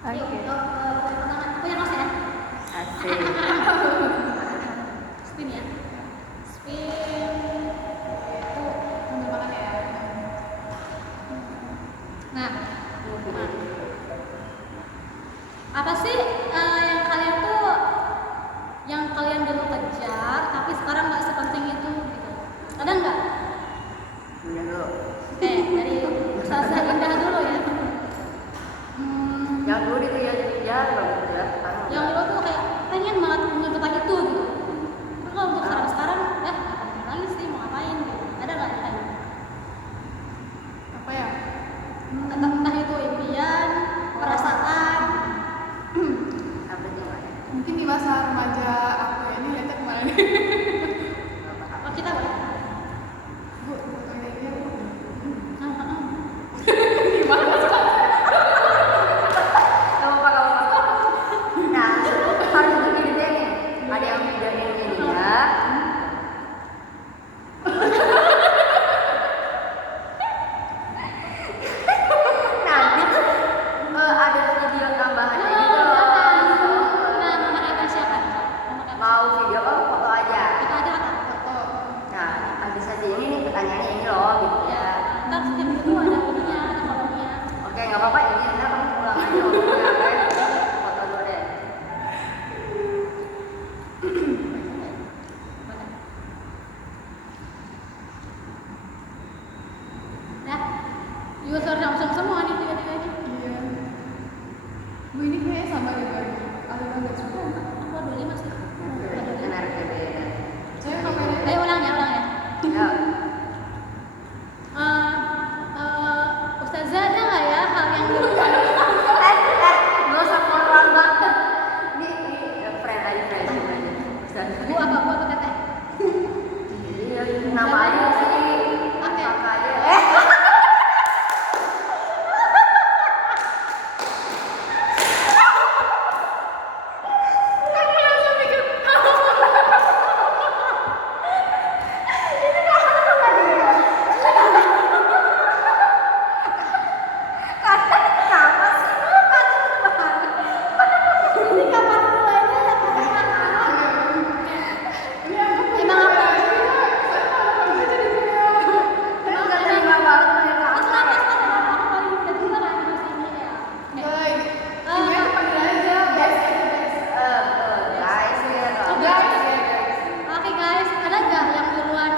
Oke. Aku yang host ya. Asik. Spin ya. Spin. Itu sambil makan ya. Nah, apa sih yang kalian tuh yang kalian dulu kejar tapi sekarang nggak sepenting itu gitu? Ada nggak? Udah dulu. Oke, dari Ustazah Indah dulu ya. Yang dulu dikejar banget ya. Yang dulu tuh kayak pengen banget ngegepak itu gitu. Tapi kalau untuk sekarang apa pengen lagi sih mau ngapain gitu? Ada nggak yang kayak gitu? Apa ya? Entah itu impian, perasaan. Apa gimana? Mungkin di masa remaja aku ini ya kemarin. Oh, kita boleh. Bu, fotonya dia. Gak apa-apa. Nah, harus begini deh nih. Ada yang bedain ini ya. Nanti tuh ada video tambahannya gitu loh. Nah, memakai siapa? Mau video apa foto aja. Kita aja kan? Foto. Nah, habis aja ini nih pertanyaannya ini loh gitu ya. Ntar setiap itu ada ininya, ada fotonya. Oke, nggak apa-apa ini ntar kamu pulang aja ngomongnya apa ya. Foto dulu deh. Nah, user langsung semua nih tiga-tiga ini. Iya. Bu ini kayaknya sama deh Bang. Aliran nggak suka. Aku 25 sih. Kan RGB. Saya kameranya. Ayo ulang ya, ulang ya. Ya. Ustazah ada nggak ya hal yang dulu Nggak usah kontrol banget. Ini friend aja, friendship aja. bu apa teteh? Iya, nama aja sih. Oke. Kakak aja. Ini kapan mulainya ya? Iya, aku Emang apa? Saya jadi kayak. Emang nggak terima banget main Mas kakak. aku paling udah juga kan di sini ya. Baik. Ini aku panggil aja guys. Guys ya. Oh, Guys. Oke guys, ada nggak yang duluan?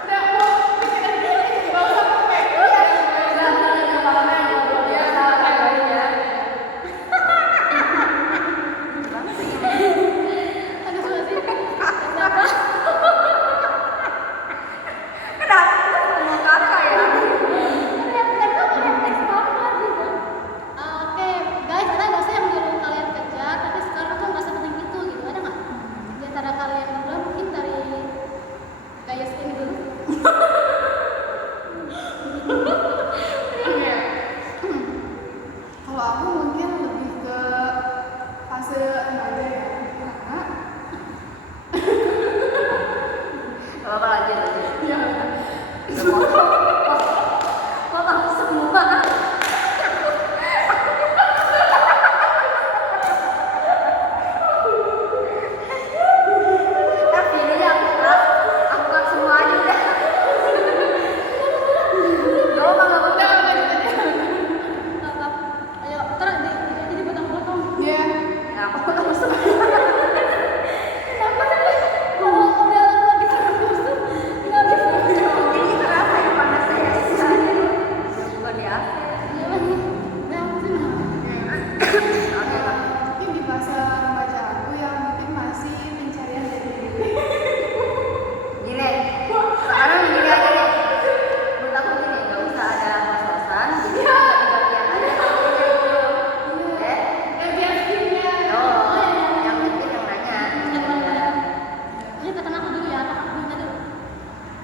Udah Bu, bikin aja. Nggak usah pakai. Aduh sudah sih. Siapa? Kenapa ngomong kakak ya? Oke, guys, ada nggak sih yang dulu kalian kejar tapi sekarang tuh nggak sepenting itu gitu? Ada nggak? Di antara kalian berdua mungkin dari guys ini dulu. Iya. Kalau aku mungkin lebih ke fase remaja ya. Karena Gak apa-apa lanjut. ya Kok kamu semua? Ntar videonya aku kan semua aja udah. Gak apa-apa, gak apa-apa. Apa? Ayo, ntar jadi potong-potong. ya Nah, aku kamu semua. Kenapa sih? Kalau udah lagi terus tuh nggak bisa. Jadi terasa ya panasnya ya. Soalnya bukan di AC. Iya lagi. Nah, aku sih Oke, Kak. mungkin di fase remaja aku yang mungkin masih pencarian dari diri. Gini, sekarang gini aja deh. Menurut aku gini, gak usah ada kos-kosan. Jadi ganti-gantian aja kalau kayak gitu. Oke? Biar skinnya. Oh, yang penting yang nanya. ini kata aku dulu ya, apa aku dulu?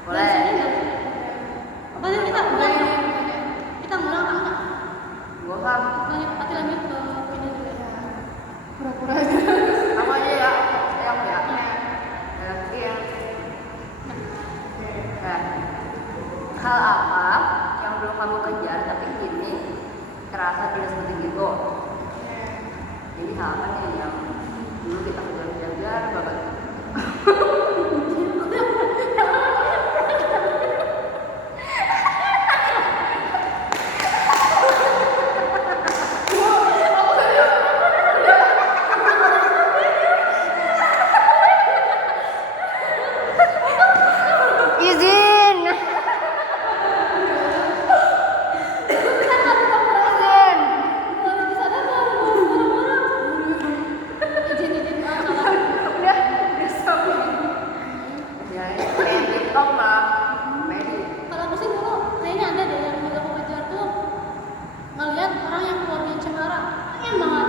Boleh. Apa sih kita ulang? Kita ngulang apa enggak? Gua paham. Lanjut, nanti lanjut ke ini dulu ya. kerasa tidak seperti itu. Iya. Jadi hal apa nih yang dulu kita kejar-kejar banget. Izin. Izin. Kalau di sana kan buru-buru. Izin salah. Udah stop. Ya, main TikTok mah. Main. Kalau aku sih dulu kayaknya ada deh yang dulu aku kejar tuh ngeliat orang yang keluarnya cemara, pengen banget.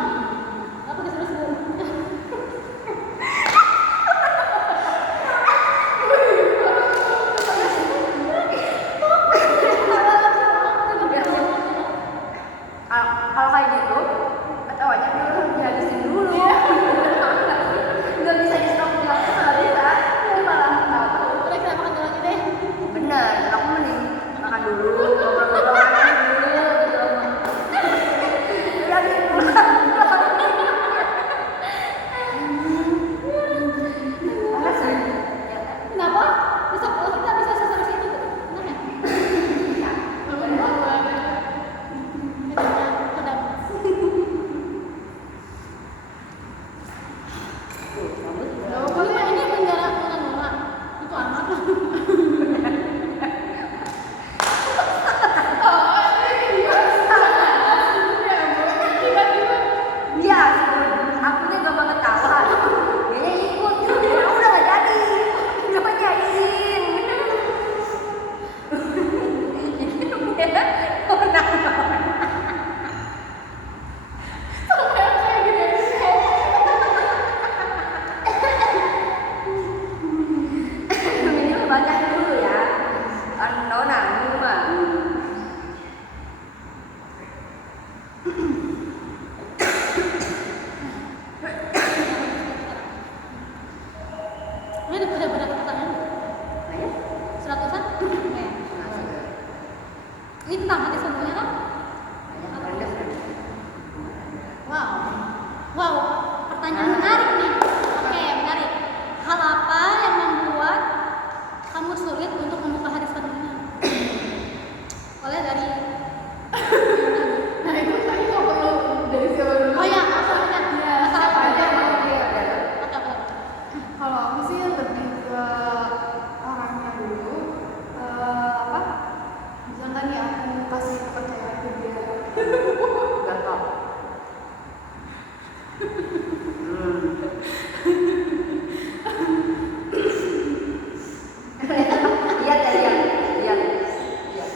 Aku disuruh-suruh. Kalau kayak gitu, ketawanya dia harus dihabisin dulu. Nggak bisa di stop jalan, nggak bisa. Dia malah ketawa. Udah kita makan lagi deh. Bener, aku mending makan dulu, ngobrol-ngobrol aja dulu gitu. Udah nih, pulang. Panas ya? Ya. Kenapa? Besok kalau kita bisa selesai situ tuh. Enak ya? Iya. Pedang. Tuh, rambut udah. Nggak apa-apa. Ini penjara bukan orang. Itu anak. Iya, aku nih gak mau ketawa. Dia ikut, aku udah gak jadi. Namanya izin. Ya, orang. Minimal baca dulu ya. Nona, rumah. Ini udah berapa pertanyaan? Ayo. 100-an? Oke. Ini tentang hati sebelumnya kan? Wow. Wow, pertanyaan menarik nih. Oke, menarik. Hal apa yang membuat kamu sulit untuk membuka hati sebelumnya? Boleh dari Nah itu tadi nggak perlu dari siapa dulu. Oh ya, masalahnya. Iya, Masalah siapa aja apa? mau. Oke, boleh. Kalau aku sih lebih ke orangnya dulu. Apa? Misalkan nih aku kasih kepercayaan ke dia. Gagal. Lihat ya, lihat. Lihat. Lihat.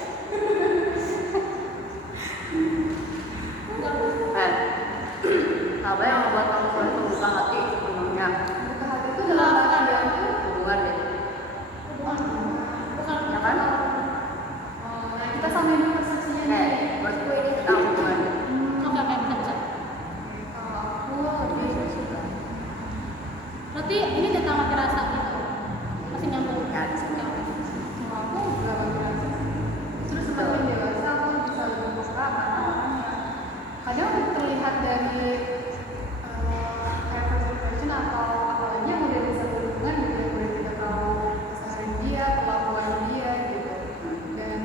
Apa yang membuat kamu sulit membuka hati sepenuhnya? Buka hati itu dalam artian dia tuh Hubungan deh. Bukan. Ya kan? nah kita samain dulu persepsinya nih. Menurutku ini tentang hubungan. Oke, bisa. Kalau aku lebih Berarti ini tentang mati rasa gitu. Masih nyambung. Ya, bisa. Oke, oke. kalau aku nggak berasa sih. Terus semakin dewasa aku bisa lebih peka karena orangnya. Kadang terlihat dari kayak first impression atau awalnya udah bisa berhubungan gitu, udah kita tahu keseharian dia, kelakuan dia gitu. Dan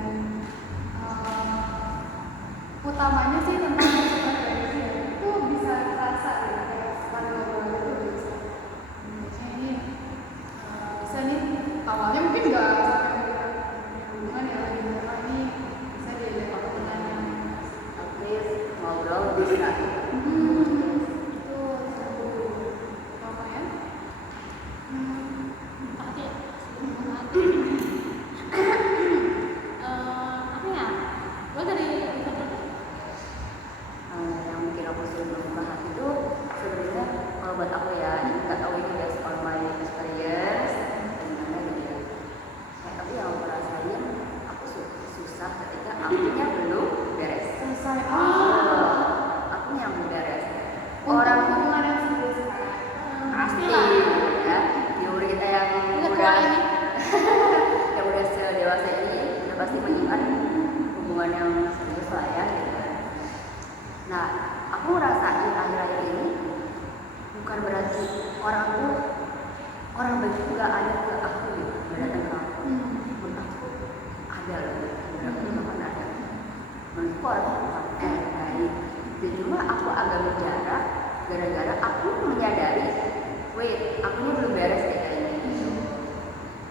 utamanya sih tentang sifat dari dia itu bisa terasa ya, kayak sekali ngobrol itu bisa. Biasanya ini bisa nih awalnya mungkin nggak sampai hubungan ya lagi berapa nih bisa diajak aku tanya. Tapi ngobrol bisa. Itu satu lumayan. Buka hati ya? Buka hati. Apa ya? Gue dari Yang bikin aku sulit membuka hati itu sebenarnya kalau buat aku ya, ini nggak tahu ini based on my experience dan gimana gitu ya. Tapi yang aku rasain aku susah ketika akunya belum beres. Selesai. Akunya yang belum beres. Nah, aku ngerasain akhir-akhir ini bukan berarti orang baik juga ada ke aku gitu, nggak datang ke aku. Menurut aku ada loh, beberapa teman ada. Menurutku orang bukan baik. Dan cuma aku agak berjarak gara-gara aku menyadari, wait, aku ini belum beres deh kayaknya.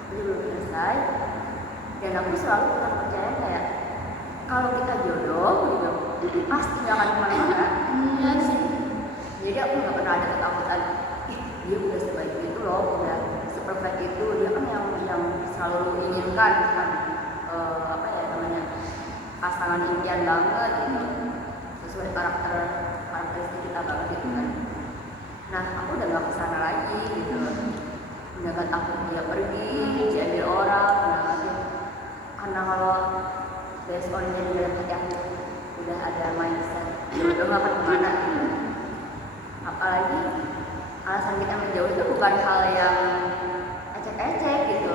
Aku ini belum selesai. Dan aku selalu pernah percaya kayak kalau kita jodoh gitu, pasti nggak akan kemana-mana. Iya sih. Jadi aku nggak pernah ada ketakutan, dia udah sebaik itu loh, udah seperfect itu, dia kan yang selalu lu inginkan kan, apa ya namanya, pasangan impian banget gitu, sesuai karakteristik kita banget gitu kan. Nah aku udah nggak kesana lagi gitu, udah nggak takut dia pergi, diambil orang, karena kalau based on yang dalam hati aku udah ada mindset, jodoh nggak akan kemana gitu. Apalagi alasan kita menjauh itu bukan hal yang ecek-ecek gitu.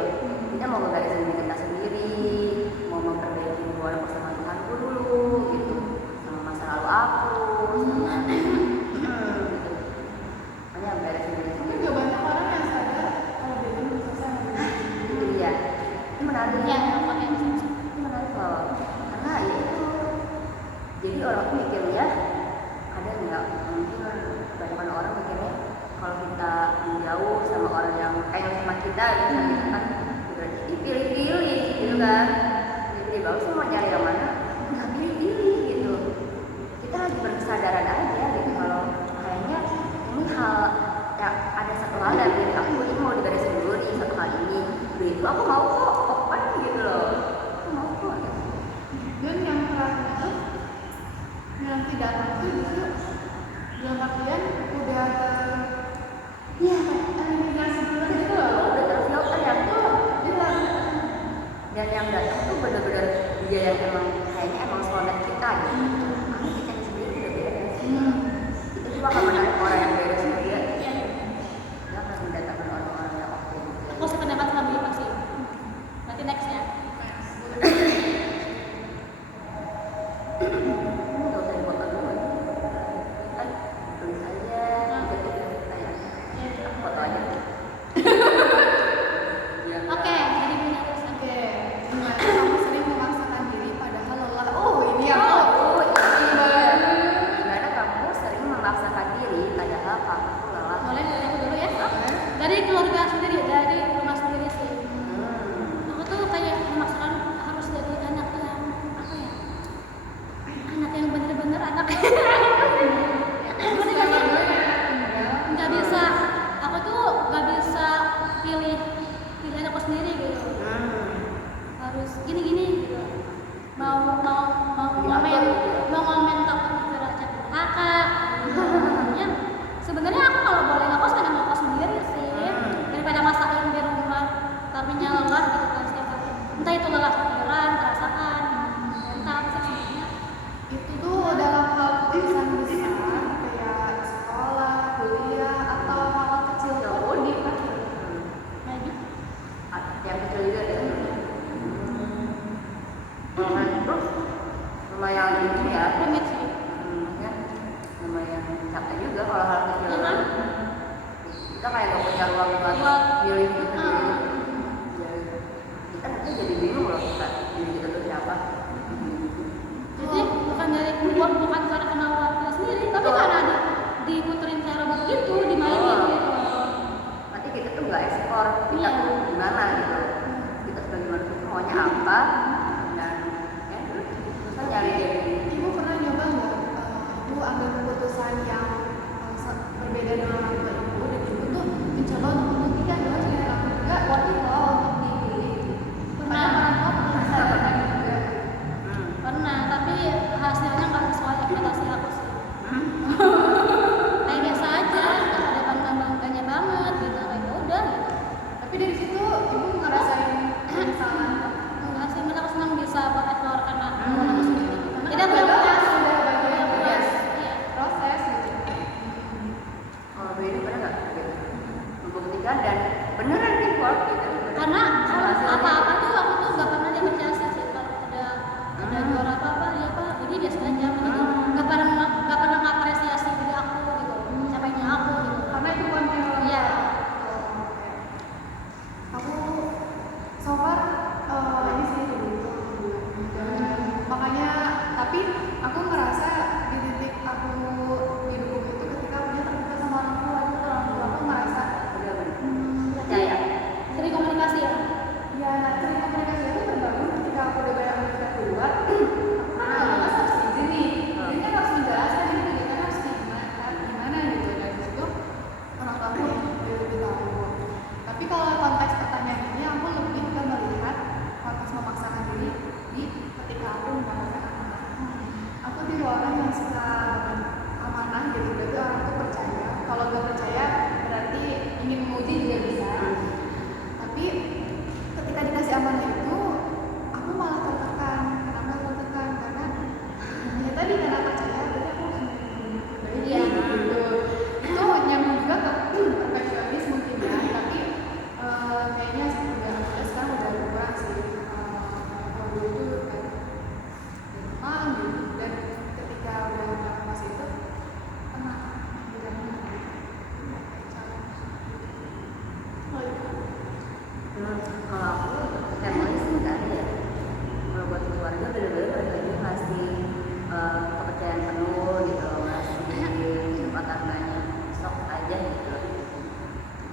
Kita mau menggariskan diri kita sendiri, mau memperbaiki hubungan aku sama Tuhanku dulu gitu, sama masa lalu aku, sama gitu. Makanya beresin diri Tapi sendiri. gak banyak orang yang sadar kalau dia itu belum selesai sama diri. Itu dia. Ini menarik. Iya, potensi. Ini menarik loh. Karena ya itu. Jadi orang tuh mikirnya ada nggak mungkin banyak orang mikirnya kalau kita menjauh sama orang yang kayak sama kita gitu kan berarti dipilih-pilih gitu kan, jadi bagus mau nyari yang mana nggak pilih-pilih gitu. Kita lagi berkesadaran aja gitu kalau kayaknya ini hal ya, ada satu hal dari diri aku ini mau digarisin dulu nih satu hal ini, itu aku mau kok pokoknya gitu loh, aku mau kok gitu. Dan yang terakhir itu yang tidak itu justru dalam artian udah Iya, eliminasi dulu gitu loh. udah terfilter ya tuh. Iya. Dan yang datang tuh bener-bener dia yang emang kayaknya emang soulmate kita gitu. Karena kita sendiri udah beres. Itu cuma akan menarik orang yang beres sama dia. Iya. Dia akan mendatangkan orang-orang yang oke gitu. Aku sependapat sama Billy pasti. Nanti next ya. Ini nggak usah dibuat dulu. Kan tulis aja, jadi pertanyaannya. Aku foto aja. Iya. Oke, jadi punya terus. Oke, gimana kamu sering memaksakan diri padahal lelah? Oh, ini aku. Oh, iya. Gimana kamu sering memaksakan diri padahal kamu tuh lelah? Boleh dari aku dulu ya. Dari keluarga sendiri, dari rumah sendiri sih. Aku tuh kayak memaksakan harus jadi anak yang apa ya? Anak yang bener-bener anak. Nggak bisa. Aku tuh nggak bisa pilih aku sendiri gitu. Harus gini gitu. Mau ngomen takut derajat kakak. Ya, sebenarnya aku kalau boleh ngekos pengen ngekos sendiri sih daripada masakin di rumah tapi lelah gitu kan setiap hari. Entah itu lelah pikiran, perasaan, mental sih sebenarnya. Itu tuh dalam hal merasa amanah gitu, berarti orang tuh percaya. Kalau nggak percaya berarti ingin menguji juga bisa. Tapi ketika dikasih amanah itu, aku malah tertekan. Kenapa tertekan? Karena ya tadi karena percaya, berarti aku harus memperbaiki Iya. gitu. Itu nyambung juga ke perfeksionis mungkin ya, tapi kayaknya sekarang udah berubah sih. Kalau dulu tuh kan gampang gitu, dan ketika udah melewati fase itu tenang, bilangnya Kalau aku family sih enggak ada ya. Kalau buat keluarga bener-bener mereka itu ngasih kepercayaan penuh gitu, ngasih kesempatan banyak, sok aja gitu.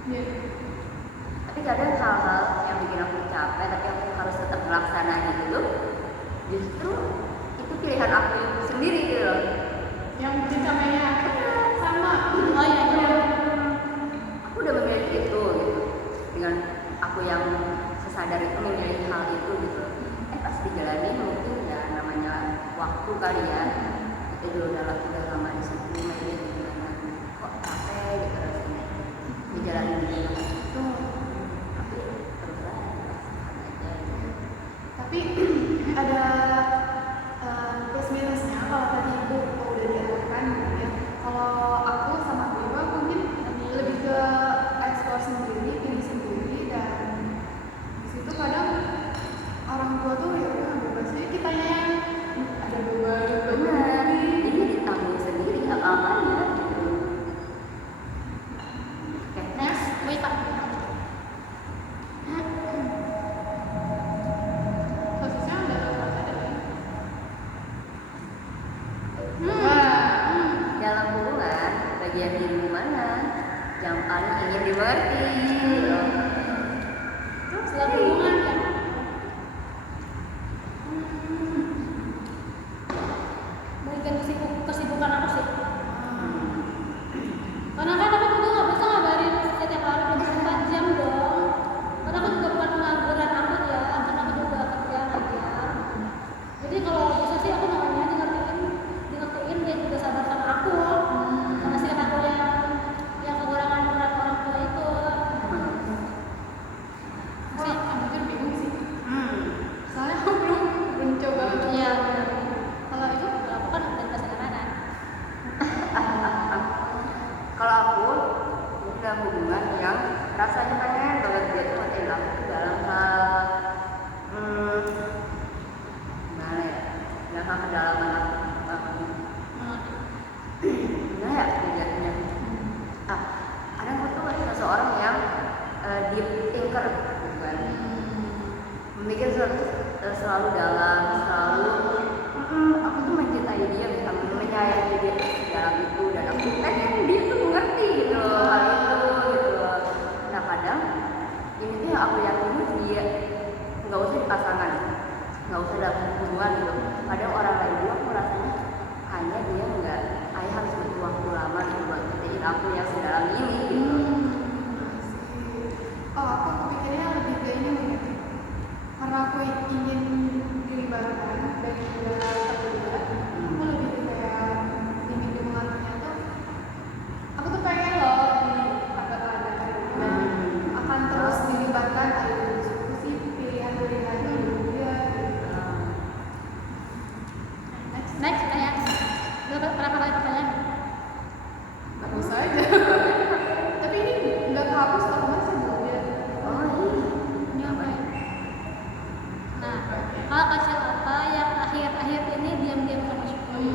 Iya. Tapi kadang hal-hal yang bikin aku capek tapi aku harus tetap melaksanain itu, justru itu pilihan aku sendiri gitu loh. Yang bikin capeknya sama. Oh iya, iya. Aku udah memilih itu gitu, dengan aku yang sesadar itu memilih hal itu gitu. Pas dijalani mungkin ya namanya waktu kali ya, itu udah lama di situ, mainnya gimana kok capek gitu rasanya dijalanin gitu. Tapi terus aja dilaksanakan aja gitu. Tapi ada plus minusnya. Kalau tadi ibu udah diarahkan gitu ya, kalau aku sama Dewa mungkin lebih ke eksplor sendiri, pilih sendiri, dan di situ kadang orang tua tuh ya udah bebasnya kitanya yang ada beban Benar, jadi ditanggung sendiri apa-apanya gitu. Oke, Next, wait Pak. khususnya ada fase dari dalam hubungan bagian dirimu mana yang paling ingin dimengerti? Terus dalam hubungan ya. Bagian kesibukan aku sih. Karena kan aku juga nggak bisa ngabarin setiap hari 24 jam dong. Karena aku juga bukan pengangguran aku ya, karena aku juga kerja ngajar. Jadi kalau bisa sih aku namanya ngertiin dia juga sabar sama aku. Karena sih aku yang kekurangan orang tua itu. Sih, aku jujur bingung sih. Soalnya aku belum coba. Iya. Kalau itu kalau aku kan dari bahasa mana? Kalau aku dalam hubungan yang rasanya pengen banget dia tuh ngertiin aku tuh dalam hal gimana ya, dalam hal kedalaman aku. Gimana ya kejadiannya? Ada aku tuh seseorang yang deep thinker gitu kan, memikir sesuatu selalu dalam, selalu aku tuh mencintai dia, menyayangi dia dalam itu, dan aku pengen dia tuh mengerti gitu loh, hal itu gitu loh. Nah kadang ini tuh yang aku yakini dia nggak usah di pasangan, nggak usah dalam hubungan gitu. Kadang orang lain juga aku rasanya hanya dia nggak, ayah harus butuh waktu lama gitu buat ngertiin aku yang sedalam ini gitu. Oh, aku pikirnya lebih ke ini mungkin. Karena aku ingin dilibatkan dan juga terlibat, aku lebih ke kayak ingin dimengertinya tuh. Aku tuh pengen loh ada dan akan terus dilibatkan, ada diskusi pilihan-pilihannya juga. Next pertanyaan. Berapa kali pertanyaan? Bagus aja. Tapi ini nggak kehapus kalau masih belum ya. Oh iya. Ini apa ya? Nah, hal kecil apa yang akhir-akhir ini diam-diam kamu syukuri?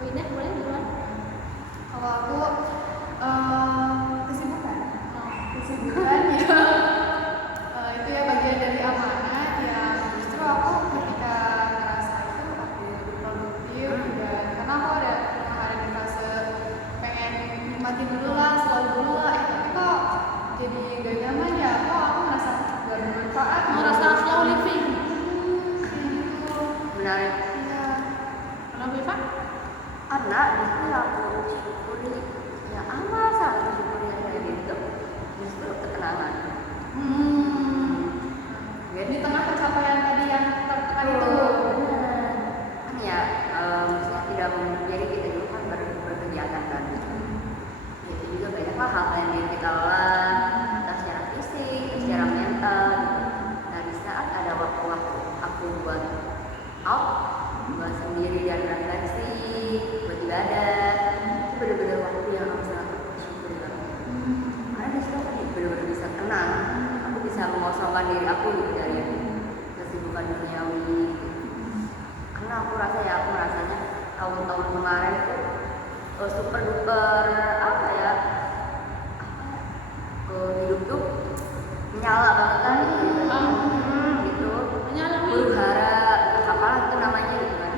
Bu Indah, boleh duluan? Kalau aku kesibukan ya. Itu ya bagian dari amanah yang justru aku ketika ngerasa itu aku lebih produktif, dan karena aku ada kemarin di fase pengen nikmatin dulu lah, slow dulu lah, tapi kok jadi gak nyaman ya, kok aku ngerasa gak bermanfaat, Merasa slow living. Menarik. Iya. Kenapa Eva? Karena justru yang aku syukuri, yang amat sangat syukuri yang kayak gitu, justru ketenangan. Di tengah pencapaian tadi yang tertekan itu. Kan ya, maksudnya tidak jadi kita dulu kan berkegiatan kan. Itu juga banyaklah hal-hal yang ingin kita lelah, entah secara fisik, secara mental. Nah di saat ada waktu-waktu aku buat out, buat sendiri dan refleksi, buat ibadah, itu benar-benar waktu yang aku sangat bersyukur banget. Karena di situ aku benar-benar bisa tenang, aku bisa mengosongkan diri aku gitu dari kesibukan duniawi. Karena aku rasanya tahun-tahun kemarin itu super duper apa ya, ke hidup tuh menyala banget kan gitu, Menyala, Mi. huru hara apalah itu namanya gitu kan.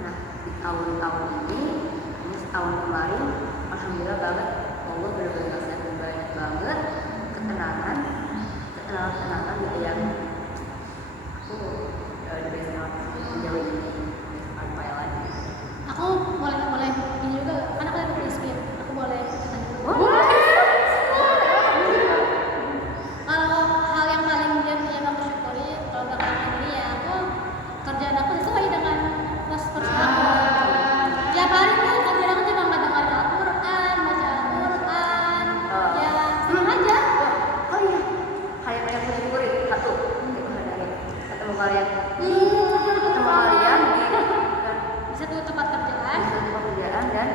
Nah di tahun-tahun ini setahun kemarin alhamdulillah banget Allah benar-benar ngasih aku banyak banget ketenangan gitu yang aku dari sangat menjauh ini apa ya lagi. Aku boleh ini juga karena aku lagi inspir. Aku boleh cerita dulu. Kalau hal yang paling yang aku syukuri kalau belakangan ini ya aku kerjaan aku sesuai dengan pos aku. Tiap hari tuh kerjaan aku cuma dengar Al-Quran, baca Al-Quran, ya senang aja. Oh iya, hal yang paling aku syukuri satu ketemu kalian di Di satu tempat kerjaan, pekerjaan dan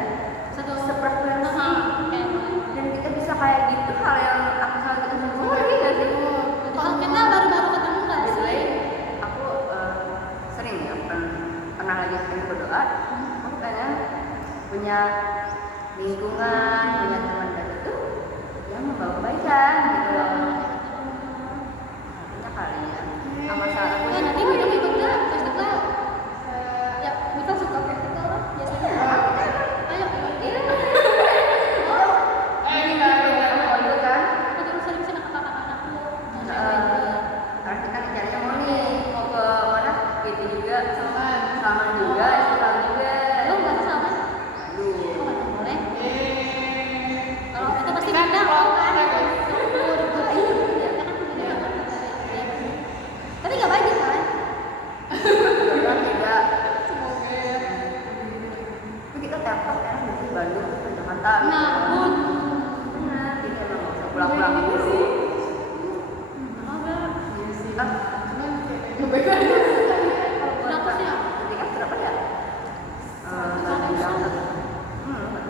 satu sefrekuensi. kayak Dan kita bisa kayak gitu, hal yang aku sangat kita syukuri nggak sih? kalau kita baru-baru ketemu nggak By the sih? way, aku sering ya pernah lagi sering berdoa, aku pengen punya lingkungan, punya teman dekat itu yang membawa kebaikan gitu loh. Artinya kalian sama saat aku Nanti syukuri. minum ikut nggak festival? Ya, Mika suka festival kan biasanya. Ayo, aku terus sering senang ke kakak anakku. Karena kita rencananya mau ke mana? Gitu juga, sama juga, Istiqlal juga. Lo nggak sih sama? Aduh. Oh, nggak boleh. Kalau itu pasti kita mau kan? Tapi nggak banyak kan? Kita tidak. Tapi kita telepon kan dari Bandung ke Jakarta. Nah, pun. Nah, jadi emang nggak usah pulang-pulang dulu. Kan? Berapa sih? Ketika berapa ya? 1 jam. 1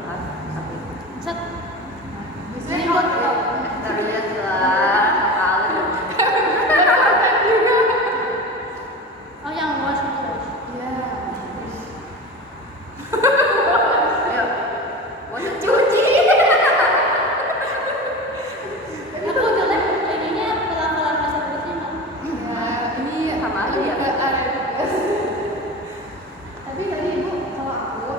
hari. Tapi Set. Jadi buat terlihat lah, kali. Oh, yang wash. Ayo, mau cuci. Aku jelek ininya pelafalan bahasa Inggrisnya mah. Sama aja ya. Tapi tadi ibu kalau aku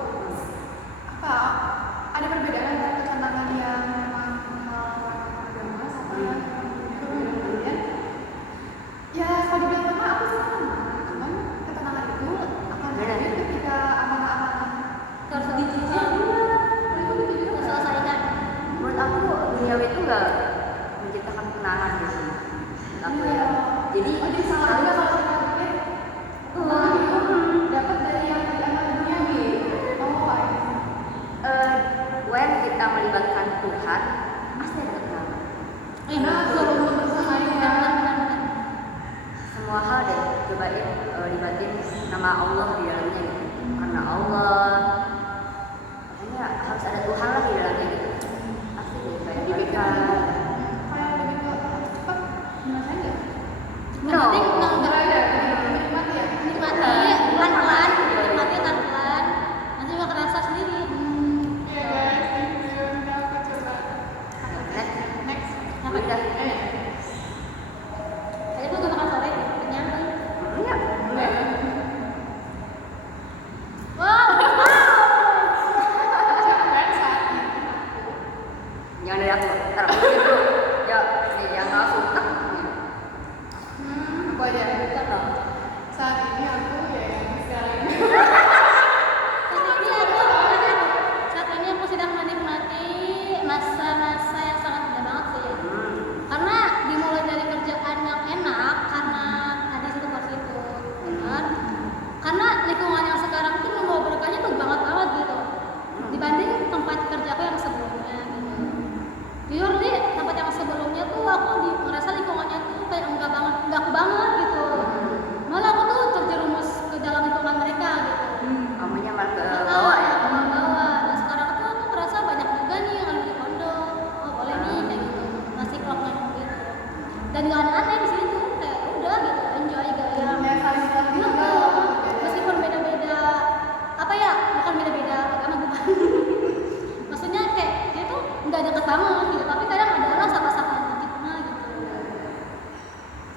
Maksudnya kayak dia tuh nggak deket banget gitu, tapi kadang adalah sapa-sapa dikitnya gitu.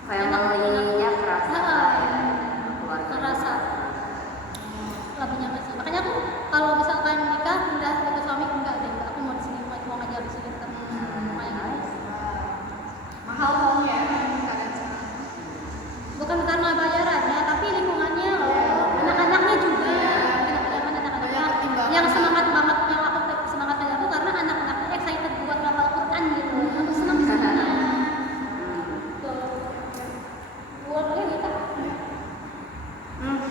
Family-nya kerasa lah ya, keluarga. Terasa lebih nyaman sih. Makanya aku kalau misalkan nikah udah deket suami enggak deh, aku mau di sini mau ngajar di sini tetap lumayan. Mahal soalnya kalian sana. Bukan karena bayarannya, tapi lingkungannya loh, anak-anaknya juga, anak-anaknya yang semangat banget, yang aku semangat kayak aku karena anak-anaknya excited buat ngapal Quran gitu. Aku senang di sana. Tuh. Buat kalian kita.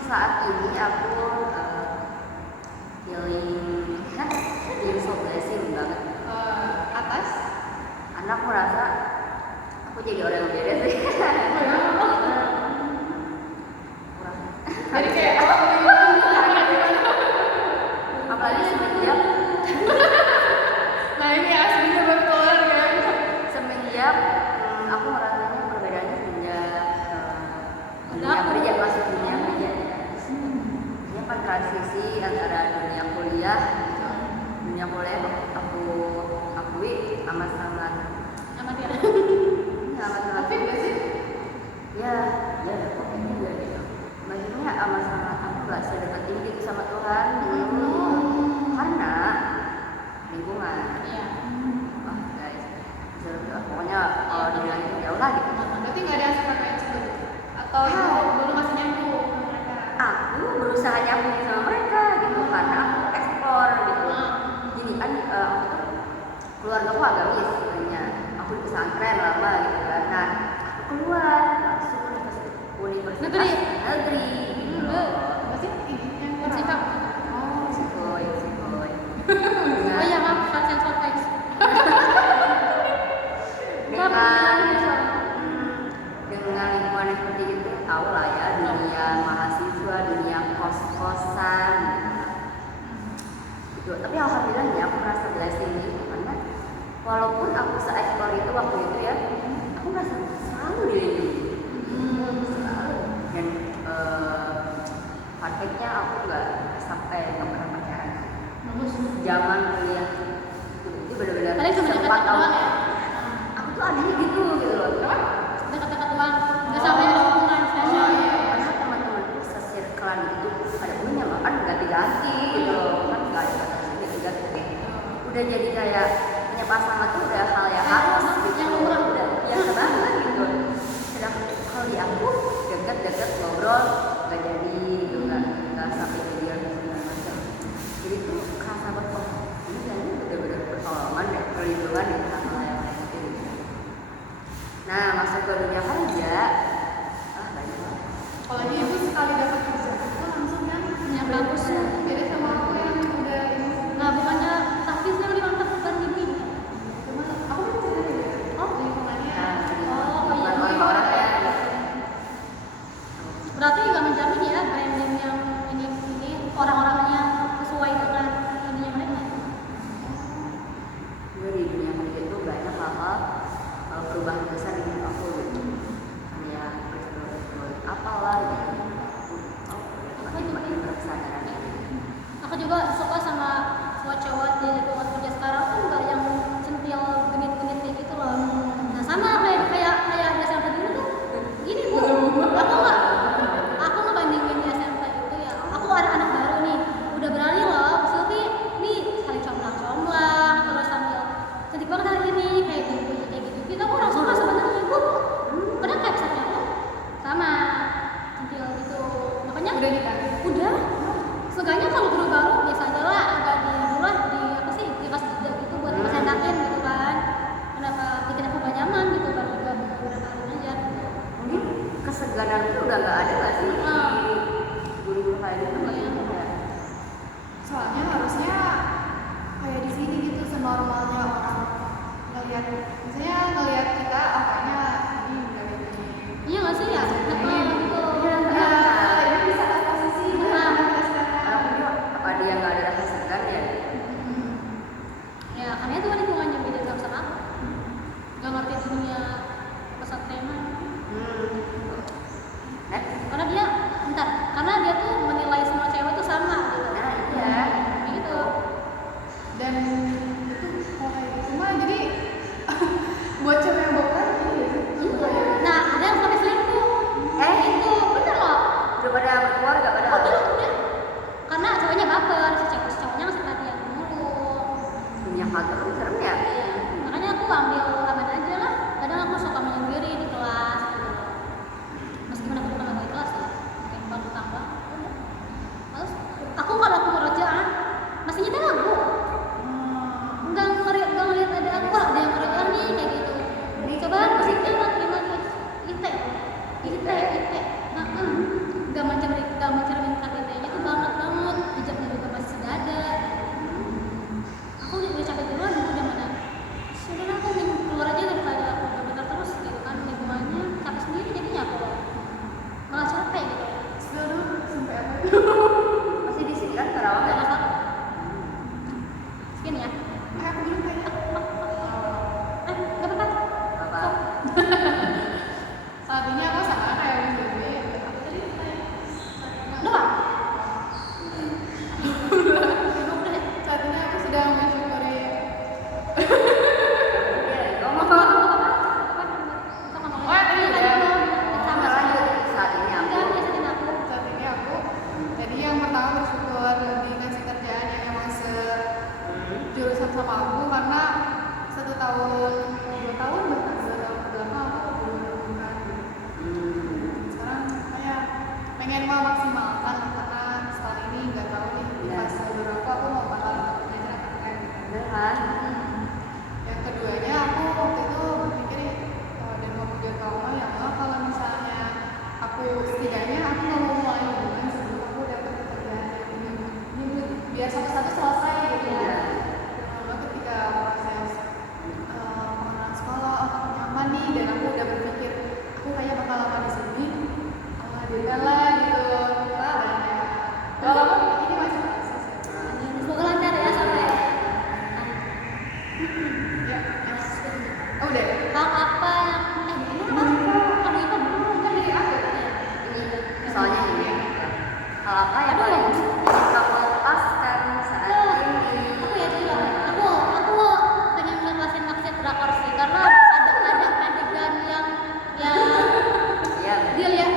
Saat ini aku feeling so blessing banget. Atas Anak merasa aku jadi orang yang beda sih. Kurang. jadi kayak Apalagi semenjak nah ini aslinya baru keluar kan. semenjak aku merasanya perbedaannya semenjak dunia kerja, masuk dunia kerja ya. Ini kan transisi antara dunia kuliah aku akui amat-amat Amat ya. amat-amat Tapi nggak sih? ya oke juga gitu. Maksudnya amat-amat aku nggak sedekat ini gitu sama Tuhan karena lingkungan. Iya. Oh guys, pokoknya kalau dibilang itu jauh lah gitu. Berarti nggak ada yang frekuensi tuh? Atau itu dulu masih nyambung sama mereka? Aku berusaha nyambung sama mereka gitu karena aku ekspor gitu. Gini kan aku tuh keluarga aku agamis sebenarnya. Aku di pesantren lama gitu kan. Nah aku keluar masuk universitas negeri gitu loh. Apa sih ini yang kurang? Sikap. Sikoy. Oh iya maaf, sensor guys. dengan lingkungan yang seperti itu tahu lah ya, dunia mahasiswa, dunia kos-kosan gitu. Tapi alhamdulillahnya aku merasa blessing gitu karena walaupun aku se-ekspor itu waktu itu ya, aku merasa selalu dilindungi selalu. Dan prakteknya aku nggak pernah pacaran. Bagus. Zaman kuliah itu benar-benar Kalian cuma sempat dekat-dekat tahu. doang ya? Aku tuh anehnya gitu loh. Kenapa? Dekat-dekat doang. Nggak sampai ada hubungan spesial. Karena teman-temanku sesirkelan itu pada punya makan ganti-ganti gitu loh. Kan nggak ada kata ganti-ganti. Udah jadi kayak punya pasangan tuh udah hal yang harus gitu. Yang lumrah. Udah biasa banget gitu. Sedangkan kalau di aku deket-deket ngobrol nggak jadi gitu, nggak sampai jadian segala macam. Jadi tuh kerasa banget kok ini kayaknya bener-bener pertolongan dan perlindungan dan hal-hal yang lain gitu. Nah masuk ke dunia kerja banyak banget. Kalau dia itu sekali dapat kerja itu langsung kan Yang bagus ya. beda sama aku yang udah ini. Nah bukannya tapi saya lebih mantap bukan gini. Cuma aku kan cerita juga. Oh lingkungannya. Oh iya. Orang-orang ya. Berarti nggak menjamin ya branding yang ini orang-orangnya sesuai dengan ininya mereka. Gue di dunia kerja itu sama aku karena 1 tahun 2 tahun bahkan 2 tahun ke belakang aku belum menemukan. Sekarang kayak pengen memaksimalkan karena setahun ini nggak tahu nih pas umur aku mau bakal punya anak apa kan. Bener kan? Yang keduanya aku waktu itu berpikir dan ngomong ke kamu ya kalau misalnya aku setidaknya aku nggak mau mulai hubungan sebelum aku dapat pekerjaan yang biar satu-satu selesai gitu ya. Lalu ketika proses pengenalan sekolah aku nyaman nih dan aku udah berpikir aku kayak bakal lama di sini alhamdulillah lah gitu lah banyak walaupun ini masih proses ya. Semoga lancar ya sampai. Ya, oh udah. Hal apa yang kamu itu belum Kan dari aku. Ini soalnya ini hal apa yang paling ingin kamu lepaskan saat ini? aku ya juga aku pengen ngelepasin maksud drakor sih karena ada adegan yang Iya. dia lihat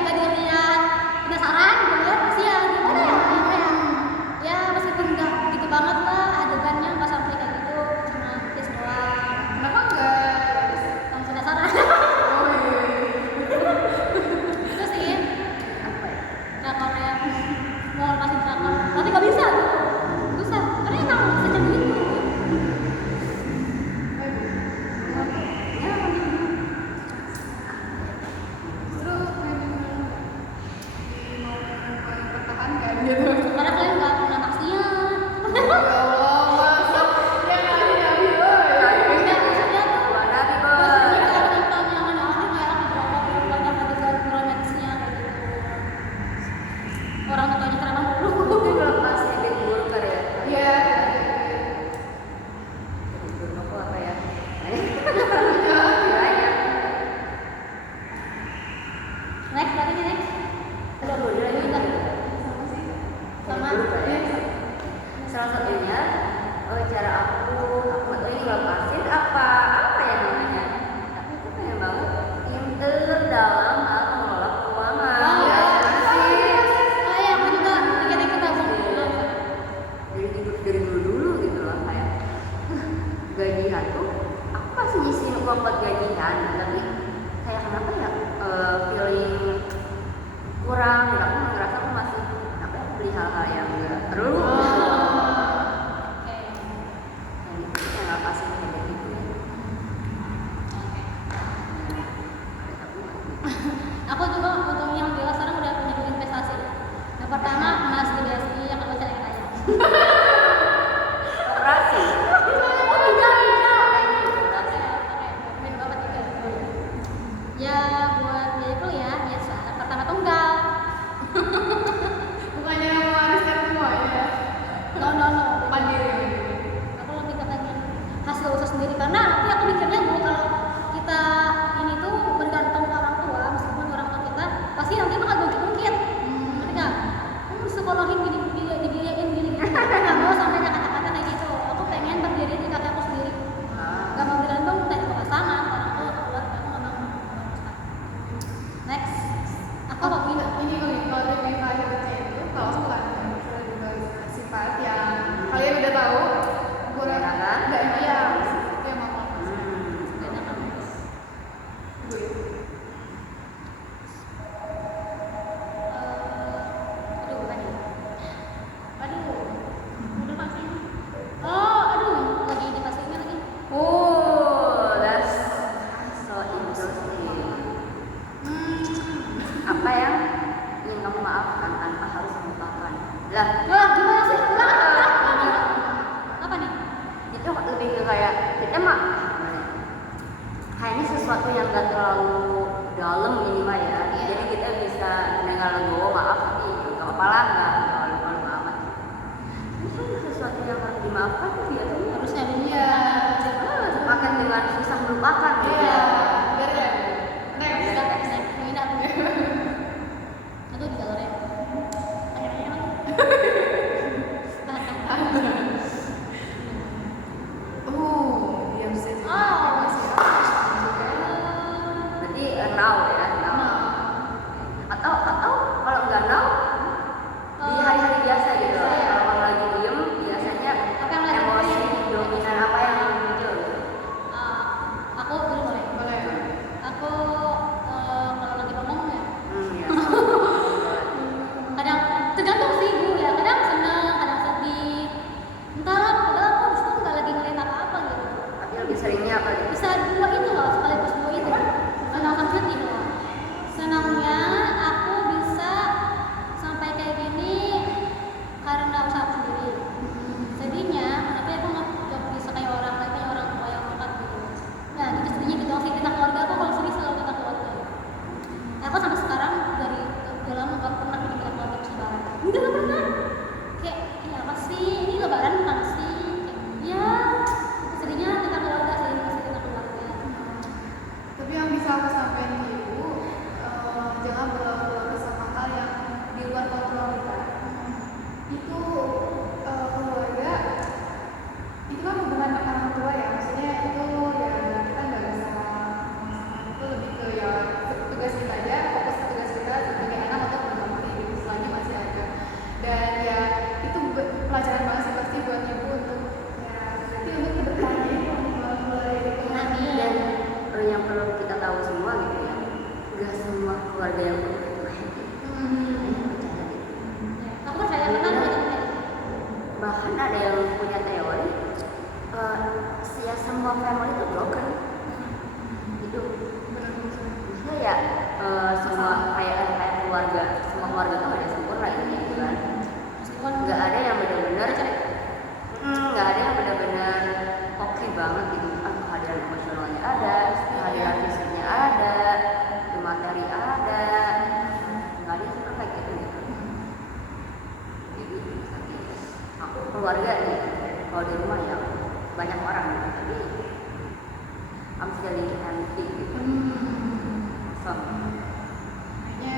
penasaran dia lihat sih ya gimana ya kayak ya meskipun nggak gitu banget lah adegannya nggak sampai kayak gitu cuma kiss doang Kenapa enggak? langsung penasaran Oh iya. itu sih Apa ya? drakor yang mau lepasin drakor tapi nggak bisa susah karena emang sejam itu Ya, Justru memang mau mempertahankan gitu. karena kalian nggak pernah taksian Ya Allah, masa yang nabi-nabi, woy. maksudnya tuh Buat Nabi, terus ini Boy. kalau nonton yang aneh-aneh kayak di drakor banyak adegan romantisnya kayak gitu orang tuanya ceramah mulu Mungkin lepas edit buruk kali ya. Iya. Edit buruk aku apa ya? Banyak. next berarti nih next Ada dulu lagi enggak? Sama sih. sama Edit buruk ya. Salah satunya cara aku nggak tahu ini lepasin apa ya namanya. Tapi aku pengen banget pinter dalam hal mengelola keuangan. Oh, Ya, iya. masih. oh iya aku juga dikit-dikit langsung Dari dulu gitu loh kayak gajian tuh aku masih ngisiin uang buat gajian tapi kayak kenapa ya feeling kurang dan aku ngerasa aku masih apa ya beli hal-hal yang enggak perlu oke yang itu yang nggak pasti kayak gitu ya. aku juga untuk yang biasa sekarang udah punya dua investasi yang pertama emas di BSI yang kedua cari kaya Operasi ya buat biaya kuliah biasa pertama tunggal Bukannya mewariskan semuanya ya. no Mandiri. aku lebih ke pengen hasil usaha sendiri karena nanti aku mikirnya mau kalau kita ini tuh bergantung orang tua meskipun orang tua kita pasti nanti bakal bungkit ngerti nggak sekolahin gini dibiayain gini aku nggak mau sampai ada kata-kata kayak gitu aku pengen berdiri di kaki aku sendiri nggak mau bergantung kayak ke pasangan orang tua ke keluarga aku nggak mau next aku apa Ini kalau dari Fahir itu kalau aku kan juga sifat yang kalian udah tahu kurang Menyenangkan. nggak iya itu yang mau aku beda kan gue aduh apa nih aduh udah pasti oh aduh lagi di fase ini lagi that's so interesting. Apa yang ingin kamu maafkan tanpa harus melupakan? Lah, wah gimana sih apa nih itu lebih ke kayak kita mah kayak ini sesuatu yang gak terlalu dalam ini mah ya. Iya. Jadi kita bisa dengan legowo maaf tapi gak apa-apa lah nggak terlalu amat. Itu sesuatu yang harus dimaafkan tuh biasanya harusnya ada iya akan dengan susah melupakan gitu iya ya. biar ya next minat aduh di galore akhirnya diam saja Oh. masih Berarti now ya, now. Atau kalau nggak now di hari-hari biasa gitu. Biasa ya. Kalau kamu lagi diem biasanya Apa yang lagi emosi diem? dominan apa apa nih? Bisa dua itu loh, sekaligus dua itu. Senang sama sedih loh. Senangnya aku bisa sampai kayak gini karena usaha aku sendiri. Sedihnya, kenapa aku nggak bisa kayak orang lain, kayak orang tua yang dekat gitu. Nah, itu sedihnya gitu. Sih tentang keluarga aku kalau sedih selalu tentang keluarga. Aku sampai sekarang dari udah lama nggak pernah bikin keluarga pas lebaran. Nggak pernah. Kayak ini apa sih? Ini lebaran bukan sih? Kayak, ya sedihnya tentang keluarga sih, masih tentang keluarga. Tapi yang bisa aku sampaikan ke ibu, jangan berlalu sama hal yang di luar kontrol kita. Itu keluarga, itu kan hubungan orang tua ya, maksudnya itu ya kita nggak bisa memaksakan, itu lebih ke ya tugas kita aja, fokus ke tugas kita sebagai anak untuk berbakti hidup selagi masih ada. Dan ya itu pelajaran banget sih pasti buat ibu untuk ya berarti untuk kedepannya mulai Amin. Dan yang perlu kita tahu semua gitu ya, nggak semua keluarga yang punya itu happy. Percaya deh. Aku percaya benar gitu. Bahkan ada yang punya teori ya semua family itu broken gitu. Maksudnya ya semua kayak keluarga, semua keluarga tuh nggak ada sempurna gitu kan. Meskipun Nggak ada yang benar-benar nggak ada yang benar-benar oke banget gitu. Kehadiran emosionalnya ada, kehadiran fisiknya ada, materi ada, nggak ada yang sempurna gitu. Aku keluarga nih, kalau di rumah ya banyak orang gitu, tapi I'm feeling empty gitu. So, kayaknya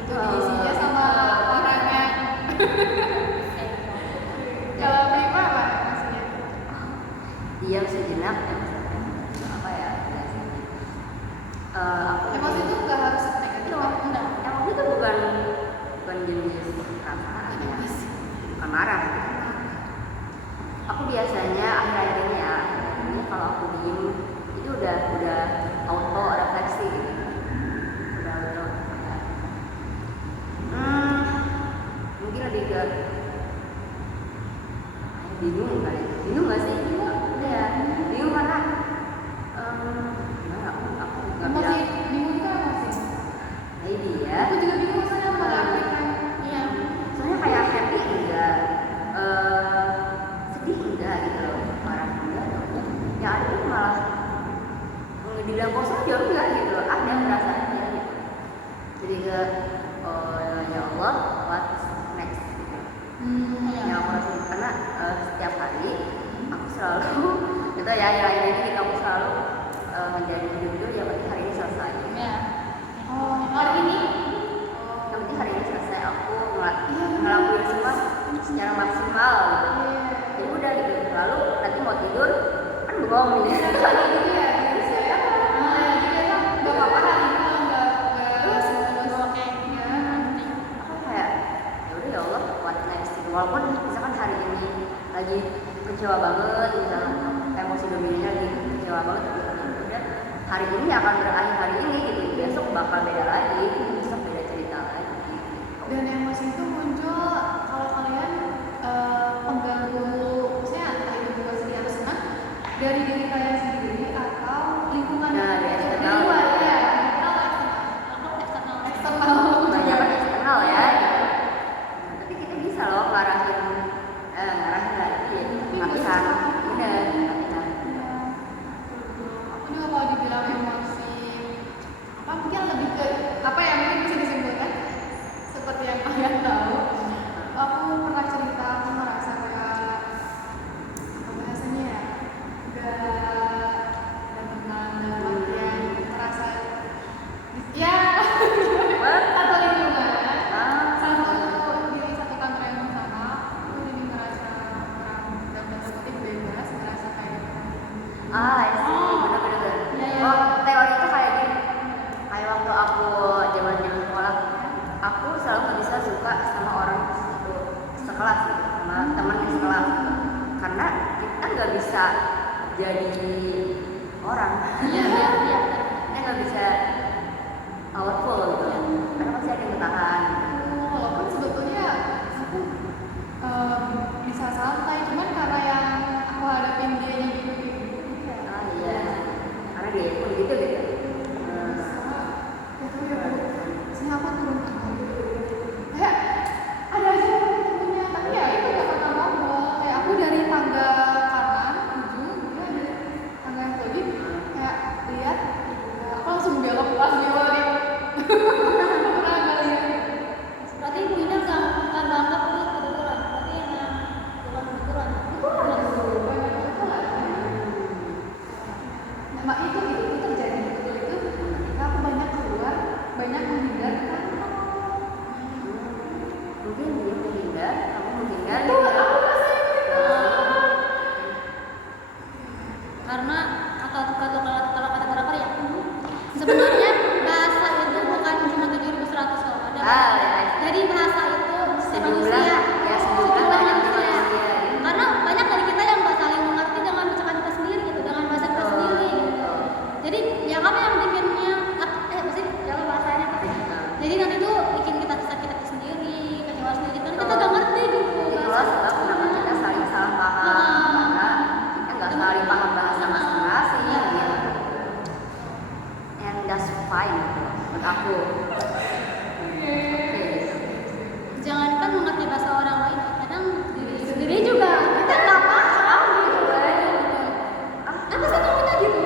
butuh diisinya sama orangnya. Kalau Bima apa maksudnya? diam sejenak apa ya? Aku Emosi itu nggak harus negatif kan? enggak. emosi itu bukan jenis perasaan ya, bukan marah gitu. Aku biasanya akhir-akhir ini kalau aku diem itu udah auto refleksi gitu. Udah kayak mungkin lebih ke bingung kali. Bingung nggak sih? Ya, bingung karena gimana aku nggak Emosi, bilang bingung itu emosi. maybe ya. Aku juga bingung soalnya mengartikan. Iya. Soalnya kayak happy enggak, sedih enggak gitu loh, marah enggak, yang ada tuh malah dibilang kosong ya enggak gitu loh, ada perasaannya gitu. Jadi ke ya Allah, what's next gitu. Yang aku rasain karena setiap hari aku selalu itu ya ini aku selalu menjadi hidup yang penting hari ini selesai. Ya. Oh, Hari ini Yang penting hari ini selesai, aku ngelakuin semua secara maksimal gitu. Jadi udah gitu, lalu nanti mau tidur kan bengong nih. jadi gitu ya, gitu saya. Jadi kan nggak apa-apa hari ini kalau nggak semua kayak Aku kayak ya udah ya Allah, what next gitu. Walaupun misalkan hari ini lagi kecewa banget, misalkan emosi dominannya lagi kecewa banget, tapi ya udah hari ini akan berakhir hari ini gitu. Besok bakal beda lagi, besok beda cerita lagi. Dan emosi itu muncul kalau kalian pengganggu, maksudnya entah itu juga sedih atau senang dari diri kalian sendiri atau lingkungan Nah, dari di eksternal. luar ya, aku eksternal. eksternal. Kebanyakan eksternal ya. Tapi kita bisa loh ngarahin lagi latihan, bener latihan. Aku juga kalau dibilang emosi apa mungkin lebih ke apa ya, mungkin bisa disimpulkan seperti yang kalian tahu, aku pernah cerita aku merasa kayak apa bahasanya ya, gak tenang dalam artian merasa ya atau lingkungan satu kantor yang sama aku jadi merasa kurang dalam tanda kutip bebas, merasa kayak Bener-bener. Iya. Oh, teori itu kayak gini. Kayak waktu aku zaman sekolah, aku selalu nggak bisa suka sama orang sekelas gitu, sama teman di sekelas gitu. Karena kita nggak bisa jadi orang. Iya. Kita nggak bisa powerful gitu. Karena pasti ada yang bertahan. walaupun sebetulnya aku bisa santai, cuman karena yang aku hadapin dia gitu Iya. mak itu terjadi betul itu ketika aku banyak keluar, banyak menghindar kan. Mungkin dia menghindar, kamu menghindar. Itu aku rasanya gitu. Karena kalau kata drakor ya sebenarnya bahasa itu bukan cuma 7.100 loh, ada jadi bahasa itu manusia sejumlah banyak manusia. karena banyak dari kita yang nggak saling mengerti dengan ucapan kita sendiri gitu, dengan bahasa kita sendiri gitu. Jadi ya kamu yang bikinnya pasti jangan bahasanya tapi jadi nanti tuh bikin kita sakit hati sendiri, kecewa sendiri karena kita nggak ngerti gitu Itulah sebab kenapa kita saling salah paham, karena kita nggak saling paham bahasa masing-masing gitu. And that's fine gitu buat aku. jangankan mengerti bahasa orang lain, kadang diri sendiri juga kita nggak paham gitu. Apa sih kamunya gitu?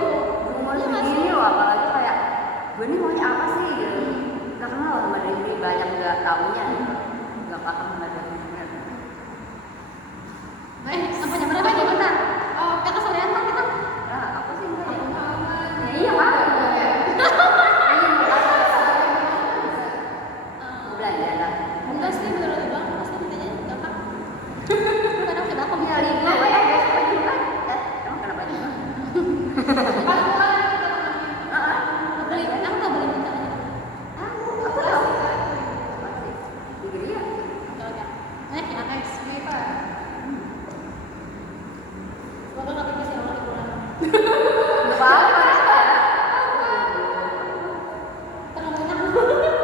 Mau Iya nggak sih? begini loh, apalagi kayak gue ini maunya apa sih gitu. Gak kenal sama diri, banyak gak taunya gitu. Gak paham sama diri. Apa jam berapa ini bentar? Oh, ya kesorean kan kita? Nah, aku sih enggak ya. Pengalaman. Ya iya pak. Mau belanja lah. Enggak sih, menurut Bang, pasti mintanya gampang. Kadang kita aku Ya lima gue besok aja kan. Emang kenapa juga? beli, aku nggak beli minta aja. Aku tahu. Masih. Digeri ya. Kalau ya, naik ya. Next week Pak. Semoga nggak pipis ya orang liburan. Gak apa-apa. Terlalu enak.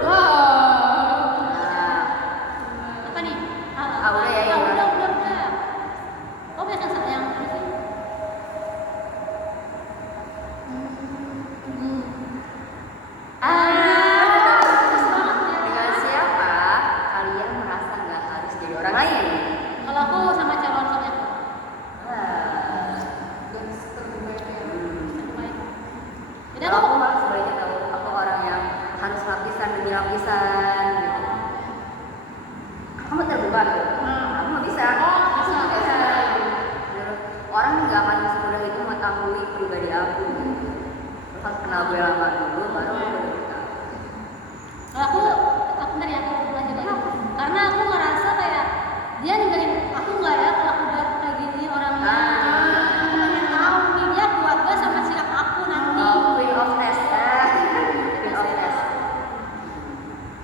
Wow. Nah, Apa nih? udah ya, ya, udah. Udah. Oh, biasa yang ini sih. Bagus banget ya. dengan siapa kalian merasa nggak harus jadi orang lain? Kalau aku sama calon suami aku. Guys, terbaik ya. Baik. Jadi Kalau aku aku malah sebaliknya tahu, aku orang yang harus lapisan demi lapisan gitu. Kamu terbuka tuh, kamu nggak bisa. bisa. Orang nggak akan semudah itu mengetahui pribadi aku. Gitu. Terus harus kenal gue lama dulu, baru aku terbuka. Kalau aku bener ya, aku lanjut lagi. Karena aku ngerasa kayak dia ninggalin aku nggak ya kalau aku udah kayak gini orangnya. Aku pengen tahu nih dia kuat gak sama sikap aku nanti. Queen of Test, Queen of Test.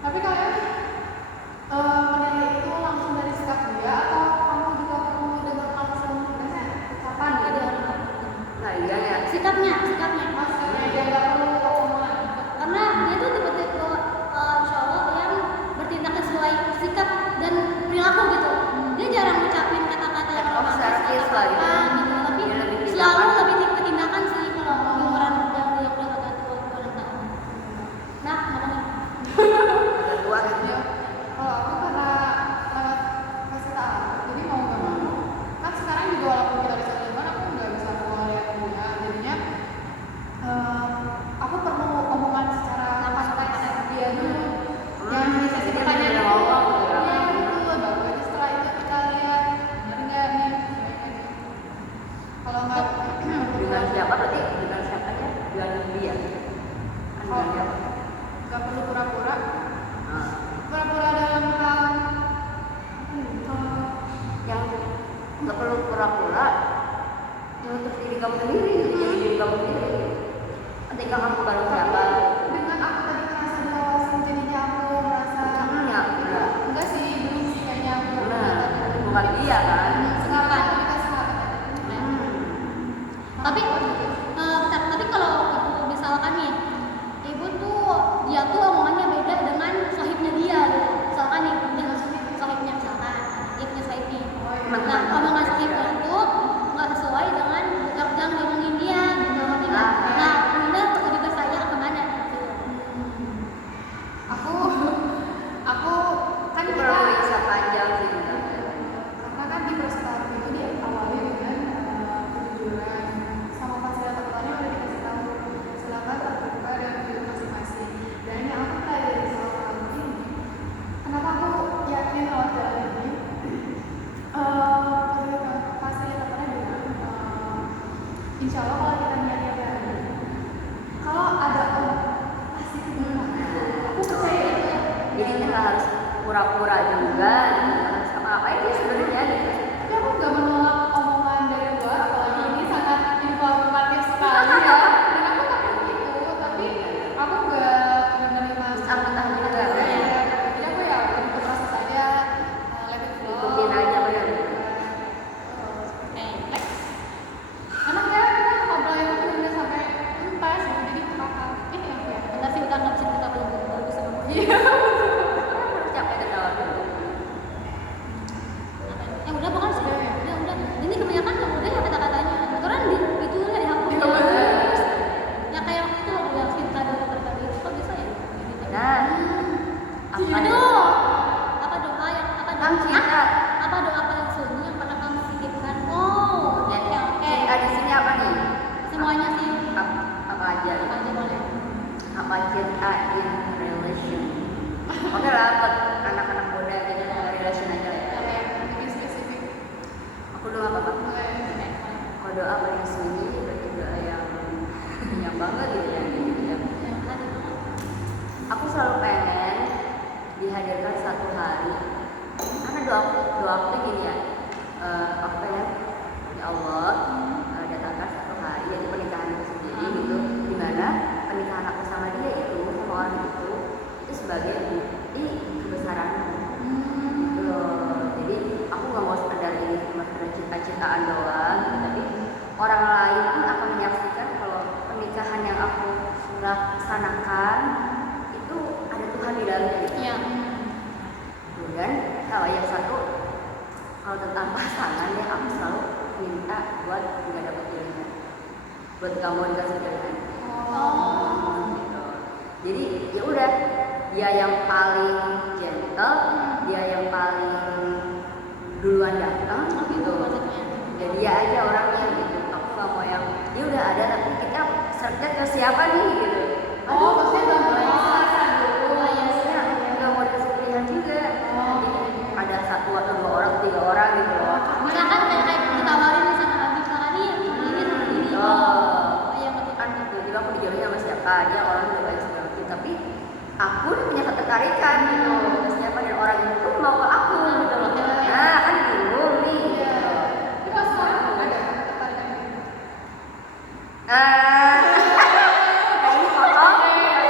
Tapi kalian menilai itu langsung dari sikap dia atau kamu juga perlu dengar langsung ucapan gitu? Nah iya ya. Sikapnya. Maksudnya dia nggak perlu omongan. Karena dia tuh tipe-tipe insya Allah yang bertindak sesuai sikap dan perilaku gitu. Dia jarang ngucapin kata-kata yang romantis Observatif atau lah apa gitu. gitu, tapi Dia lebih ke selalu tindakan. lebih ke tindakan sih kalau umuran yang dia udah agak tua 26 tahun. Nah, ngomongin Udah tua gitu. Ya, kalau aku karena lewat kasih tahu, jadi mau nggak mau, kan sekarang juga walaupun kita bisa teman, aku nggak bisa keluar lihat dia, jadinya aku perlu omongan secara konteks dia dulu. Yang di sesi Jadi pertanyaan dia itu, ngomong gitu ya. iya betul, baru aja setelah itu kita lihat benar nggak nih, kalau nggak Dengan siapa berarti? Dengan siapanya? Dengan dia. Kan dengan siapa? nggak perlu pura-pura. Nah, Pura-pura dalam hal yang nggak perlu pura-pura ya untuk diri kamu sendiri, jadi diri kamu sendiri. Ketika kamu baru siapa? dengan aku tadi merasa di kawasan jadinya aku merasa Ya, benar. enggak sih belum sih kayaknya aku Benar. Bukan dia kan? sekarang aku dikasih sahabat tapi bentar, tapi kalau ibu misalkan nih ibu tuh dia tuh omongannya beda dengan sohibnya dia gitu. Misalkan nih dia sohibnya misalkan dia punya sohib nih, nah omongan sohibnya tuh nggak sesuai dengan yang diomongin dia gitu, ngerti nggak? Nah Bunda lebih ke saya kemana gitu. aku kan Itu kita perlu bisa panjang sih. karena kan di persetaraan itu dia awalnya dengan kejujuran sama fasilitatornya udah dikasih tahu silakan terbuka dan jujur masing-masing, dan yang aku pelajari selama tahun ini kenapa aku yakin lewat jalan ini fasilitatornya bilang insya Allah kalau kita niatnya baik pura-pura juga sama apa aja sebenarnya gitu. Tapi aku nggak menolak omongan dari luar, apalagi ini sangat informatif sekali ya. Dan aku takut gitu, tapi aku nggak menerima Angkat-angkat juga, kan? Iya, jadi aku ya ikut proses aja, let it flow. Ikutin aja benar. Next. Enak ya, kita ngobrol itu benar-benar sampai entas gitu, jadi paham. Ini apa ya? Bentar sih udah nggak bisa kita baru bisa ngomong. Iya. Capek ketawa dulu. Udah bukan sih. Udah. Ini kebanyakan udah ya kata-katanya. Aturan itu udah dihapus. Dihapus. Ya kayak waktu itu yang kita dulu terkali itu kok bisa ya? Gitu. Nah, apa Aduh. Apa doa yang apa Tentang cinta. Apa doa paling sunyi yang pernah kamu pikirkan? Oh, Ya, oke. cinta di sini apa nih? Semuanya sih. Apa aja? Apa aja boleh. Apa cinta in relation? Oke lah, buat anak-anak muda gitu, relation aja lah ya. Ada yang lebih spesifik. Aku doa apa? Mulai. Kalau doa paling sunyi berarti doa yang banget gitu ya. Yang tadi. Aku selalu pengen dihadirkan satu hari, karena doa aku tuh gini ya, aku pengen ya Allah datangkan satu hari jadi pernikahan aku sendiri gitu, dimana pernikahan aku sama dia itu sama orang itu sebagai bukti kebesaranmu gitu loh. Jadi aku gak mau sekedar ini cuma sekedar cinta-cintaan doang gitu, tapi orang lain pun akan menyaksikan kalau pernikahan yang aku laksanakan itu ada Tuhan di dalamnya gitu. Iya. Kemudian kalau yang satu, kalau tentang pasangan ya aku selalu minta buat nggak dapat pilihan, buat kamu dikasih pilihan. Gitu. Jadi ya udah, dia yang paling gentle, dia yang paling duluan datang gitu. Ya dia aja orangnya gitu. Aku nggak mau yang dia udah ada tapi kita searchnya ke siapa nih gitu. Oh, maksudnya nggak boleh selesai dulu. Biasanya nggak mau dikasih pilihan juga. Jadi ada satu atau dua orang, tiga orang gitu loh. Misalkan kayak ditawarin misalkan Abi Farani ini sama ini. Oh, Iya betul. kan tiba-tiba aku dijodohin sama siapa, dia orang udah baik segala macam, tapi aku punya ketertarikan gitu ke siapa dan orang itu mau ke aku gitu loh. Nah kan bingung nih gitu. Tapi pas sekarang ada ketertarikan gitu. Yang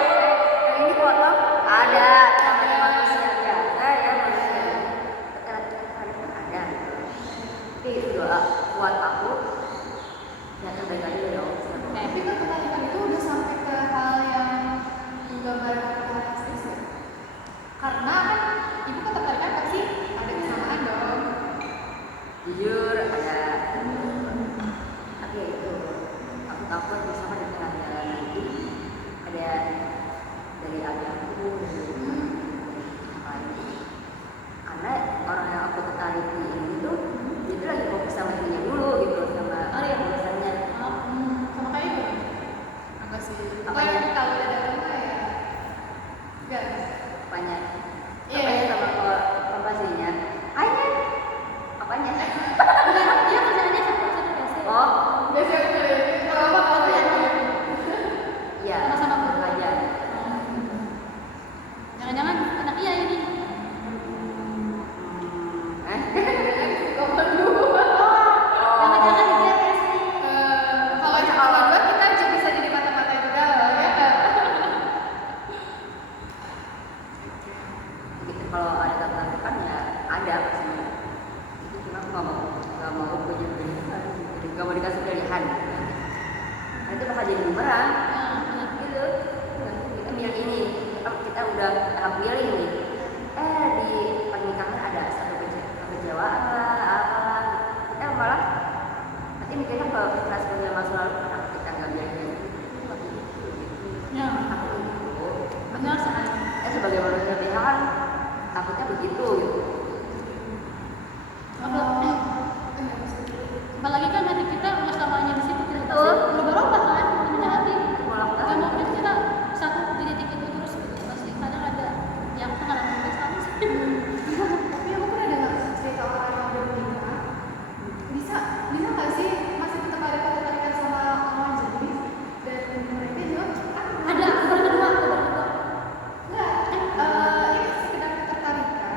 ini foto ada namanya manusia biasa ya, manusia ketertarikan ada gitu. Tapi itu doa buat aku ya terbaik lagi dari Allah. Tapi ketertarikan itu udah sampai ke hal yang menggambarkan realistis ya. Karena kan ibu ketertarikan pasti ada kesamaan dong. Jujur ada, tapi ya itu aku takut misalkan di tengah jalan nanti ada dari ayahku karena orang yang aku tertarik di ini tuh itu lagi fokus sama dirinya dulu gitu, sama urusannya. Sama kayak ibu. Enggak sih. Apanya? Kalau udah datang mah ya. Enggak. Apanya? Iya. Apanya sama kompasinya? Apanya? Apanya? Dia kerjanya satu biasa. Oh, Biasanya kalau apa kalau ya. iya. Sama-sama guru. aja. Jangan-jangan anak iya ini. Jangan-jangan dia casting. Kalau yang kedua kita bisa jadi mata-mata juga loh, ya nggak? Gitu, kalau ada ketertarikan ya ada sih. Itu cuma aku nggak mau punya pilihan, jadi nggak mau dikasih pilihan. Nah, itu bakal jadi bumerang. Gitu. Nanti kita milih ini, kita udah tahap milih nih. Di pernikahan ada satu kekecewaan lah, apalah. Kita malah nanti mikirnya kalau kita sebagai masa lalu kenapa kita nggak milih Ya, aku itu. benar sekali. Sebagai manusia biasa kan takutnya begitu gitu. Apalagi kan nanti kita nggak selamanya di situ kita Betul. pasti berubah-ubah kan namanya hati. Bolak Nggak balik. mungkin kita satu di titik itu terus gitu. Pasti kadang ada yang pengalaman kita sama sih. Tapi aku pernah dengar cerita orang yang udah menikah. Bisa nggak sih masih tetap ada ketertarikan sama lawan jenis dan mereka jawab Ada berdua. enggak. Ini sekedar ketertarikan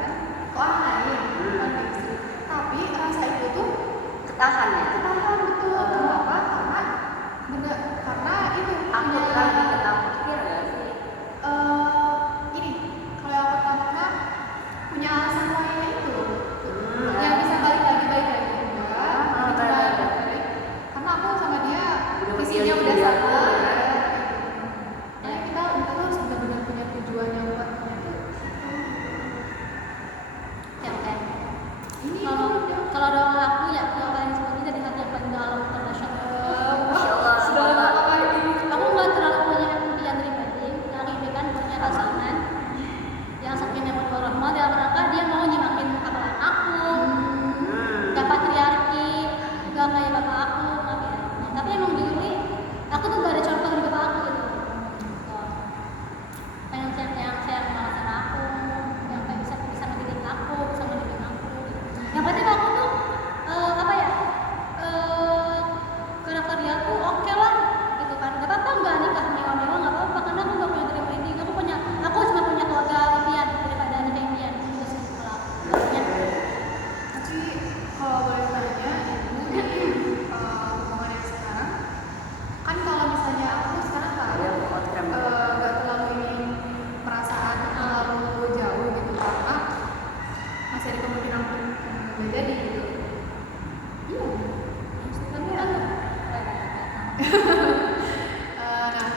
Nah,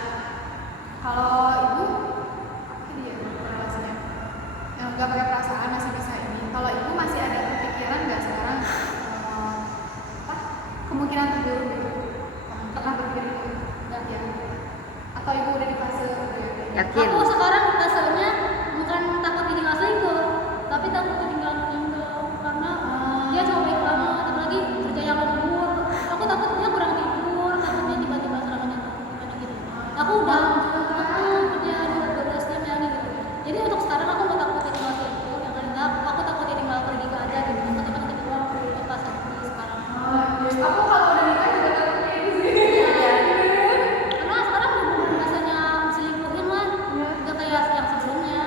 kalau ibu apa tadi ya relasinya? Yang nggak pakai perasaan masih bisa ini. Kalau ibu masih ada kepikiran nggak sekarang apa kemungkinan terburuk gitu? Pernah berpikir itu? Nggak ya? Atau ibu udah di fase itu ya? Yakin? Aku sekarang rasanya bukan takut ditinggal selingkuh, tapi takut ditinggal karena dia cowok baik banget, apalagi kerja yang lembur. Aku takut dia kurang tidur, takutnya tiba-tiba serangannya gimana gitu. Aku udah kerja 12 jam ya gitu. Jadi untuk sekarang aku nggak takut ditinggal selingkuh, yang kedua aku takut ditinggal pergi ke aja gitu. Aku takut kedua aku lepas hati sekarang. Aku kalau udah nikah juga takut kayak gitu sih. Karena sekarang udah rasanya selingkuhin lah, nggak kayak yang sebelumnya.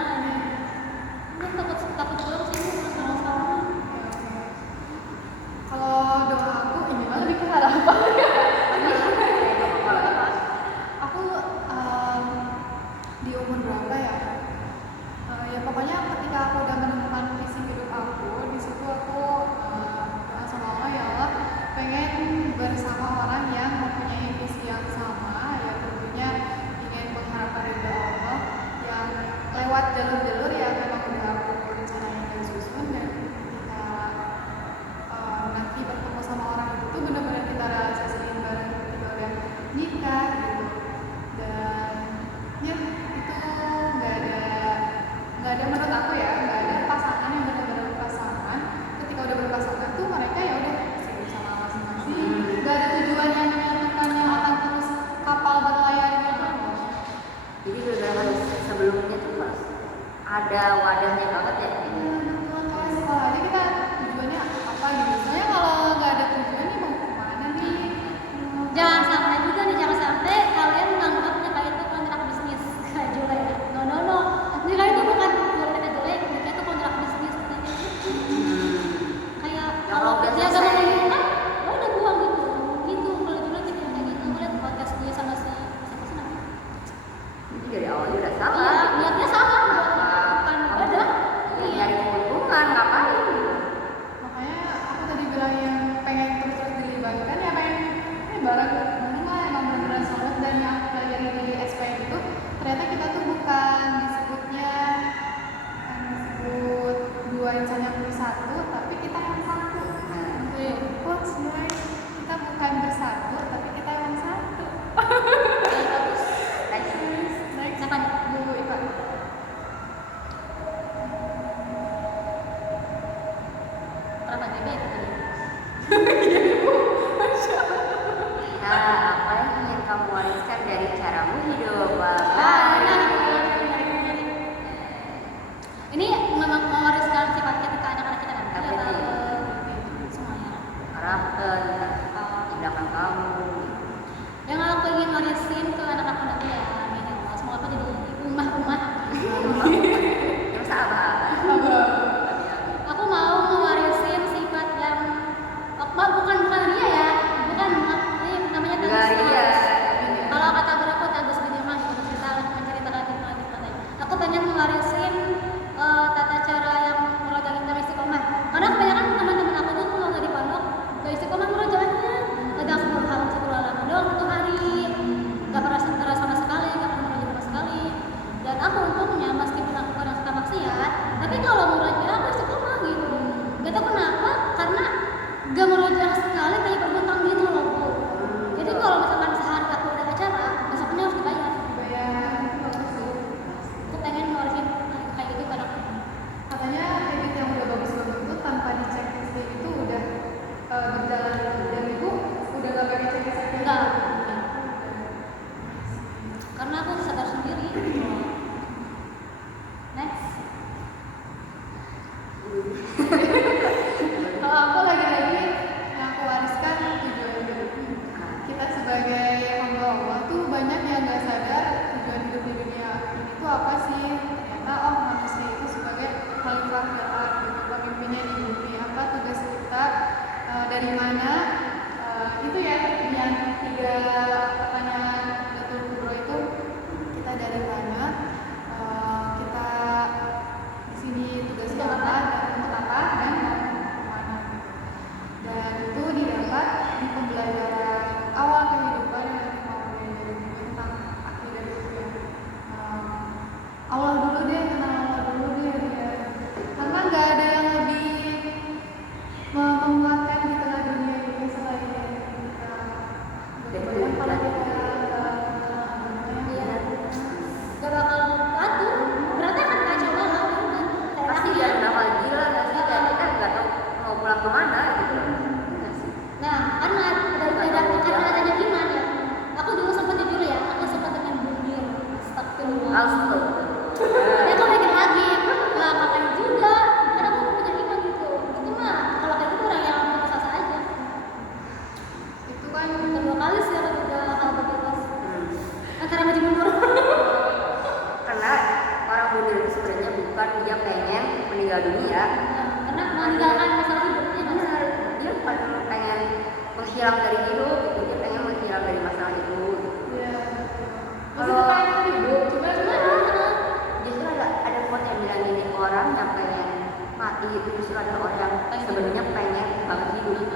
Udah takut doang sih sekarang. Kalau doa aku ini mah lebih ke harapan. Aku di umur berapa ya? Ya pokoknya ketika aku udah menemukan visi hidup aku, di situ aku doa sama Allah, ya Allah pengen bersama orang yang mempunyai visi yang sama, ya tentunya ingin mengharapkan ridho Allah yang lewat jalur-jalur yang memang udah aku rencanain dan susun, dan ketika nanti bertemu sama orang itu tuh benar-benar kita realisasiin bareng ketika udah nikah gitu. Dan ya itu nggak ada menurut aku ya, nggak ada pasangan yang benar-benar pasangan. Ketika udah berpasangan tuh mereka ya udah sibuk sama masing-masing, nggak ada tujuan yang menyatukan yang akan terus kapal berlayar gitu. Jadi udah harus sebelumnya tuh harus ada wadahnya banget ya. Tuhan kayak sekolah aja kita tujuannya apa gitu. Soalnya kalau nggak ada tujuan nih mau kemana nih? Jangan sampai juga nih, jangan sampai kalian menganggap nikah itu kontrak bisnis kayak Jule ya. No. Nikah itu bukan jual kata Jule, nikah itu kontrak bisnis. Kayak kalau dia gak mau nikah, ya udah buang gitu. Gitu kalau Jule gitu kayak gitu. Lihat podcast dia sama si siapa sih namanya? Jadi dari awalnya udah salah. Iya, niatnya sama, bukan ibadah. Iya, nyari keuntungan ngapain? Makanya aku tadi bilang yang pengen terus dilibatkan ya pengen bareng lah emang beneran solid. Dan yang aku pelajari di SPM itu ternyata kita tuh bukan disebut dua insan yang bersatu, tapi kita yang satu. Quotes guys, kita bukan bersatu tapi kita yang satu. Next Siapa nih? Bu Iva. Berapa GB itu? Nah, apa yang ingin kamu wariskan dari caramu hidup? Ini memang mewariskan sifat kita ke anak-anak kita nanti Tapi atau sih. semuanya. Karakter, tindakan kamu. Yang aku ingin warisin ke anak-anak nanti ya, amin ya Allah. Semoga aku jadi umah-umah. Masa apa-apa? Aku mau mewarisin sifat yang bukan ria ya, bukan ini namanya Enggak ria. Kalau kata berapa Agus Budiman gitu kita menceritakan hikmah-hikmahnya. Aku pengen mewarisin tata cara yang merojain kita istiqomah. Karena kebanyakan teman-teman aku tuh kalau nggak di pondok gak istiqomah merojainnya kadang 10 halaman doang satu hari, nggak pernah terasa sama sekali, nggak pernah merojain sama sekali. Dan aku untungnya meskipun aku kadang suka maksiat, tapi kalau merojain aku istiqomah gitu. Gak tau kenapa, karena gak merojain sekali kayak berhutang gitu loh Bu. Jadi kalau misalkan sehari aku ada acara, besoknya harus dibayar. Aku pengen ngewarisin kayak gitu kadang. Katanya habit yang udah bagus-bagus itu tanpa dicek kayak gitu udah berjalan, dan ibu udah gak pakai checklist kayak gitu. Enggak. Karena aku sadar sendiri. Next. Kalau aku lagi-lagi yang aku wariskan tujuan hidup kita sebagai hamba Allah tuh banyak yang nggak sadar tujuan hidup di dunia ini tuh apa sih. Ternyata manusia itu sebagai khalifah fil ardh gitu, pemimpinnya di bumi. Apa tugas kita, dari mana, itu ya yang 3 pertanyaan Datul Kubro itu, kita dari mana, kita di sini tugasnya apa dan untuk apa dan mau kemana gitu. Dan itu didapat di pembelajaran awal kehidupan yang kan Kedua kali sih aku juga hal bebas. Hmm. Antara maju mundur. Karena orang bunuh itu sebenarnya bukan dia pengen meninggal dunia, Karena meninggalkan masalah hidupnya nggak sih? benar, dia bukan pengen menghilang dari hidup gitu, dia pengen menghilang dari masalah itu gitu. ya masih tetap hidup cuma Justru ada quote yang bilang gini, orang yang pengen mati itu justru adalah orang yang sebenarnya pengen banget hidup.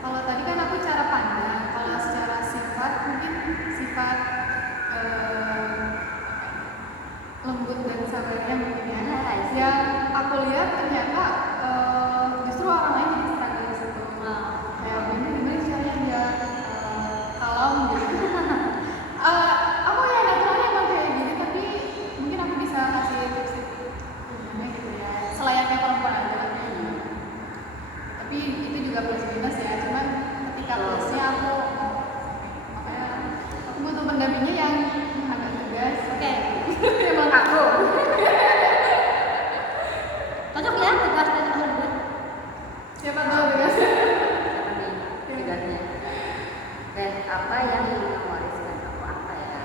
Kalau tadi kan aku cara pandang, kalau secara sifat mungkin sifat lembut dan sabarnya mungkin ya. Nice. Yang aku lihat ternyata justru orang lain jadi struggle di situ. Kayak gimana caranya dia kalem gitu. Aku ya naturalnya emang kayak gini, tapi mungkin aku bisa kasih tips gimana gitu ya. Selayaknya perempuan aja. Tapi itu juga plus minus ya. Cuman ketika plusnya aku makanya aku butuh pendampingnya yang agak tegas. Oke. Emang Aku Cocok ya tegas dan lembut. siapa tahu tegas. siapa nih tegasnya? Dan apa yang ingin kamu wariskan aku apa ya?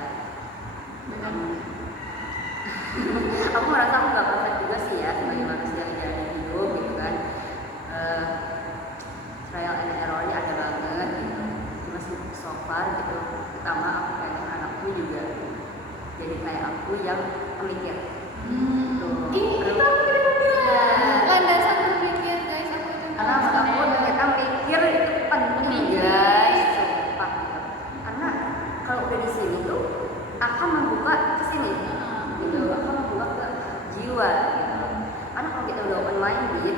Aku merasa aku gak perfect juga sih ya sebagai manusia yang jalani hidup gitu kan. Trial and error ini ada banget gitu. Cuma so far gitu. Pertama aku pengen anakku juga jadi kayak aku yang pemikir. Tuh. Itu aku tadi mau bilang. Iya. Landasan berpikir guys, aku itu. Karena menurut aku ternyata mikir itu penting guys, sumpah gitu. Karena kalau udah di sini tuh akan membuka ke sini, gitu, akan membuka ke jiwa, gitu. Karena kalau kita udah open minded,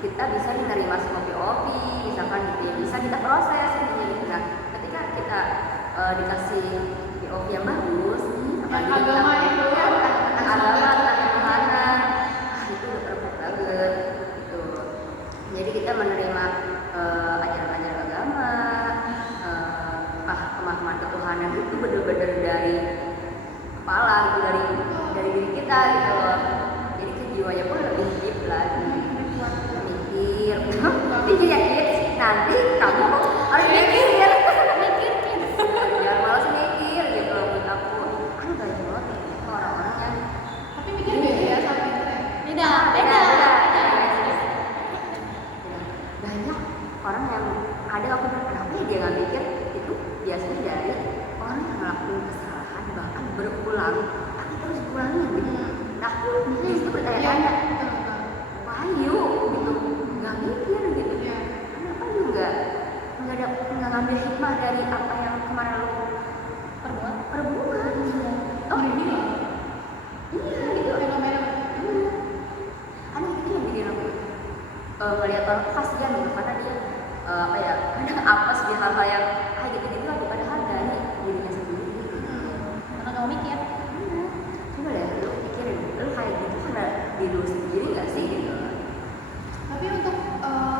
kita bisa menerima semua POV, misalkan gitu ya, bisa kita proses intinya gitu. Nah, ketika kita dikasih POV yang bagus, Yang apalagi agama itu ya, tentang agama, tentang keimanan, itu udah perfect banget gitu. Jadi kita menerima ajaran-ajaran agama, pemahaman ketuhanan itu benar-benar dari kepala gitu, dari diri kita gitu loh. Jadi kejiwaannya pun lebih deep lagi. Mikir, mikir ya kids, nanti kamu harus mikir. Jangan malas mikir gitu loh buat aku. Kan banyak banget ya orang-orang yang Tapi mikir beda ya sama itu ya. Beda. Banyak orang yang ada aku bilang kenapa ya dia nggak mikir itu biasanya dari orang yang ngelakuin kesalahan bahkan berulang tapi terus ulangin gitu. Nah aku justru bertanya-tanya why you gitu nggak mikir gitu Iya. kenapa lu nggak ngambil hikmah dari apa yang kemarin lu perbuat Oh ini loh. iya gitu. Fenomena. Karena itu yang bikin aku ngeliat orang tuh kasihan gitu karena dia apa ya kadang apes di hal-hal yang gitu aja padahal dari dirinya sendiri gitu. Karena kamu mikir. Coba deh lu pikirin lu kayak gitu karena diri lu sendiri nggak sih gitu. Tapi untuk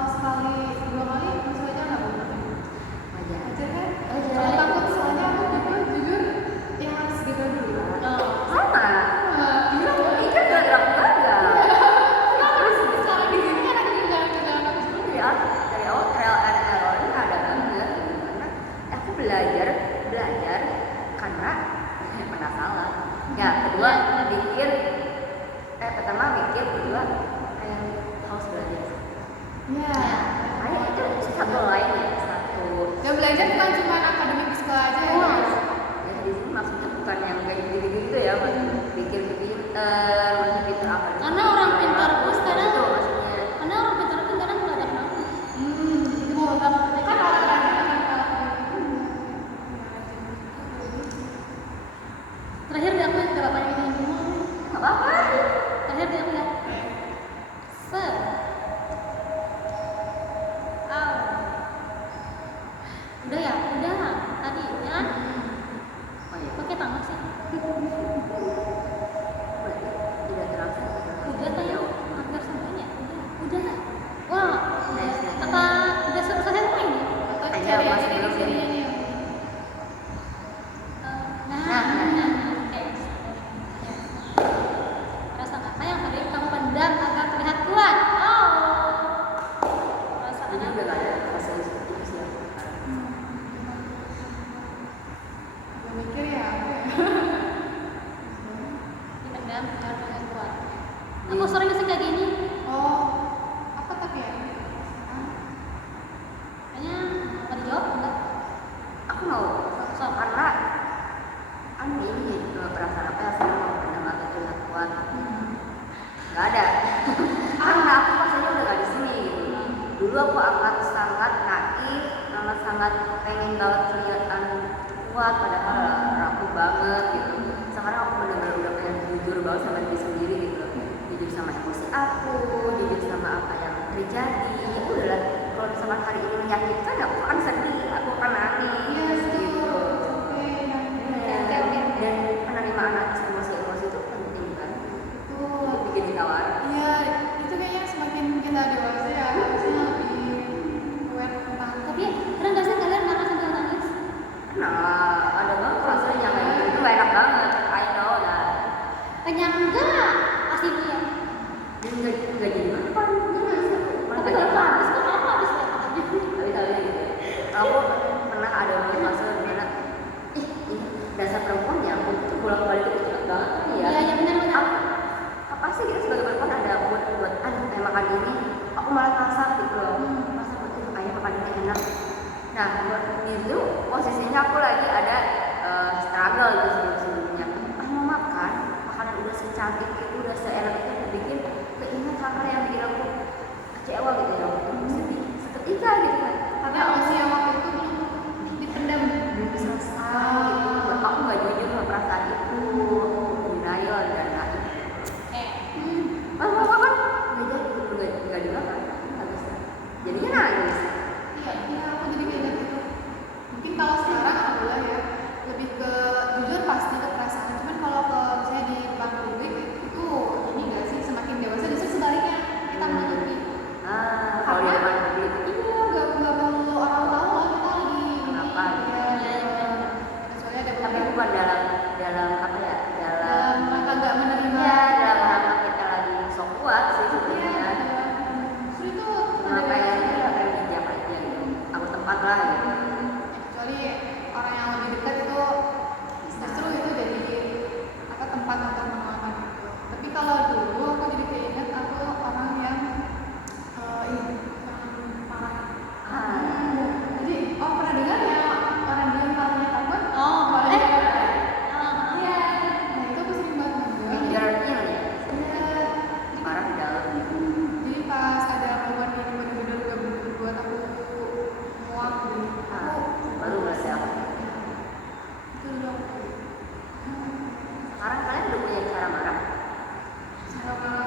sekali dua kali masuk aja nggak boleh. Wajar Aja kan? Aja. Kalau takut soalnya aku juga jujur ya harus gitu dulu. sama Iya. mikir gak gagal Terus cara di sini kan aku juga jalan-jalan aku sendiri. ya dari awal trial and error ini ada banget gitu. Karena mau karena ini perasaan apa yang saya mau menambah terlihat kuat nggak ada karena aku pastinya udah gak di sini gitu. Dulu aku amat sangat naif, amat sangat pengen banget kelihatan kuat padahal rapuh banget gitu. Sekarang aku benar-benar udah pengen jujur banget sama diri sendiri gitu, jujur sama emosi aku, jujur sama apa yang terjadi. Ya udahlah, kalau misalkan hari ini menyakitkan aku akan sedih, aku akan nangis gitu. Dan penerimaan atas emosi-emosi itu penting kan, itu bikin ditawar. Iya, itu kayaknya semakin kita dewasa ya harusnya lebih aware tentang. Tapi pernah nggak sih kalian marah sambil nangis? Nah, ada banget rasanya yang kayak gitu, itu gak enak banget, I know lah. Kenyang enggak? Pasti dia. Dan gak jadi makan, Tapi kalau habis kok kamu habis ya katanya. tapi gitu. Aku pernah ada fase dimana ini dasar perempuan ya, aku tuh bolak-balik itu cepet banget kan ya. Iya benar-benar. Apa sih kita sebagai perempuan ada buat kayak makan ini, aku malah masak gitu loh. Masak itu kayak makan ini enak. Nah, itu posisinya aku lagi ada struggle gitu sebelumnya. Mau makan, makanan udah secantik itu, udah seenak itu, bikin keinget hal-hal yang bikin aku kecewa gitu ya. Sedih seketika gitu kan. Karena emosi yang waktu itu belum dipendam. Belum selesai gitu. Buat aku gak jujur sama perasaan itu, denial dan lain. Mau makan? Nggak dimakan, nggak bisa. Jadinya nangis. Iya, aku jadi kayak gitu. Mungkin kalau sekarang adalah ya lebih ke jujur pasti ke perasaan. Cuman kalau ke misalnya di depan publik itu ini nggak sih semakin dewasa justru sebaliknya kita menutupi. Kalau di depan publik Iya, nggak perlu orang tahu lah kita lagi Kenapa? Iya. Kecuali ada tapi bukan dalam apa ya, dalam rangka nggak menerima. ya dalam rangka kita lagi sok kuat sih Iya, sebenarnya. justru itu Apa yang bijak aja gitu, aku tempat lah gitu. kecuali orang yang lebih dekat itu justru itu jadi apa tempat untuk mengeluarkan itu. Tapi kalau dulu aku jadi keinget aku orang yang ini parah. Jadi pernah dengar ya orang bilang parahnya takut? Oh, Parahnya takut. Ah, Iya. Nah itu aku sering banget ngambil. Danger real ya, Iya. parah di dalam. Jadi pas ada momen yang benar-benar gak buat aku muak gitu. Baru berasa apa? Itu dulu aku. Sekarang kalian udah punya cara marah? Cara marah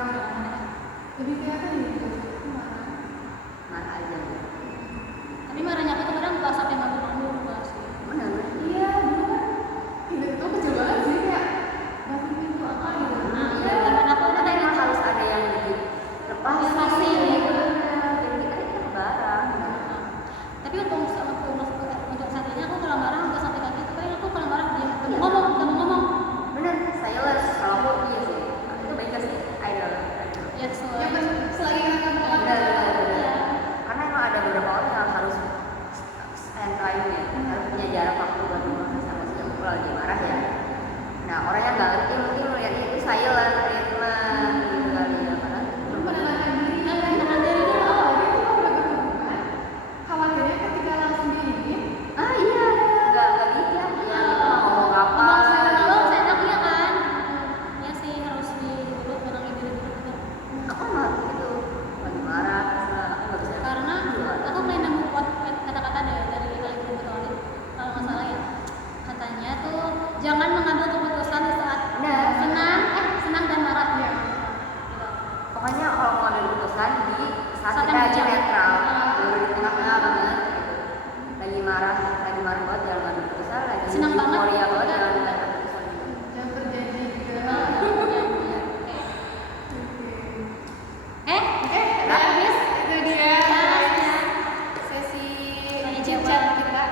lebih kelihatan gitu. Marah. Marah aja. tapi marahnya aku tuh kadang nggak sampai ngambil nggak sih. Benar. Iya, dulu kan itu kecil banget sih kayak banting pintu apa gitu. Iya, dan aku udah kayak Memang gitu. harus ada yang dilepas. Lepasin. Dan kita kan barang. Tapi untuk saat ini aku kalau marah nggak sampai kayak gitu. Kayak aku kalau marah dia nggak mau ngomong. Bener, silence. Kalau aku iya sih. Itu baik sih. Idol. Ya soalnya. Yang selagi kita ngomong Bener. Karena emang ada beberapa orang yang harus spend time ya, harus punya jarak waktu buat ngomong sama si aku lagi marah ya. Nah, orang yang nggak ngerti mungkin melihatnya itu silent treatment gitu kali ya, karena menenangkan diri. Menenangkan diri dulu. Apalagi itu kalau udah berhubungan, khawatirnya ketika langsung diinin, iya, nggak bijak ya, kita mau ngomong apa Ngomong gitu. seenak ya kan. Ya sih harus dulu menenangin diri dulu gitu. Aku nggak gitu, lagi marah, kesel, aku nggak bisa. Karena aku pernah nemu kata-kata dari lagi betul kalau nggak salah ya, katanya tuh jangan mengambil keputusan di saat senang dan marah ya. Gitu. Pokoknya kalau mau ambil keputusan di saat Saat kita yang lagi bijak. netral, baru di tengah-tengah banget gitu. Lagi marah banget jangan ambil keputusan, lagi Senang banget. euforia banget jangan ambil keputusan. yang terjadi juga. Udah habis. Itu dia Ya. sesi Tanya chat jawab kita.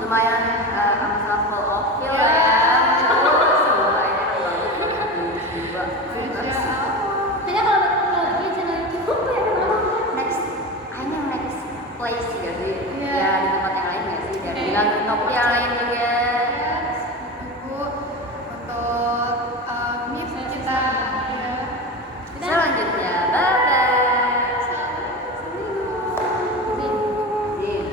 Lumayan sama full of feel lah ya. Terus semuanya bagus juga. Masya Allah. Kayaknya kalau bikin channel YouTube ya Next, kayaknya next place gak sih? Iya. Ya di tempat yang lain gak sih? Dan bilang topik yang lain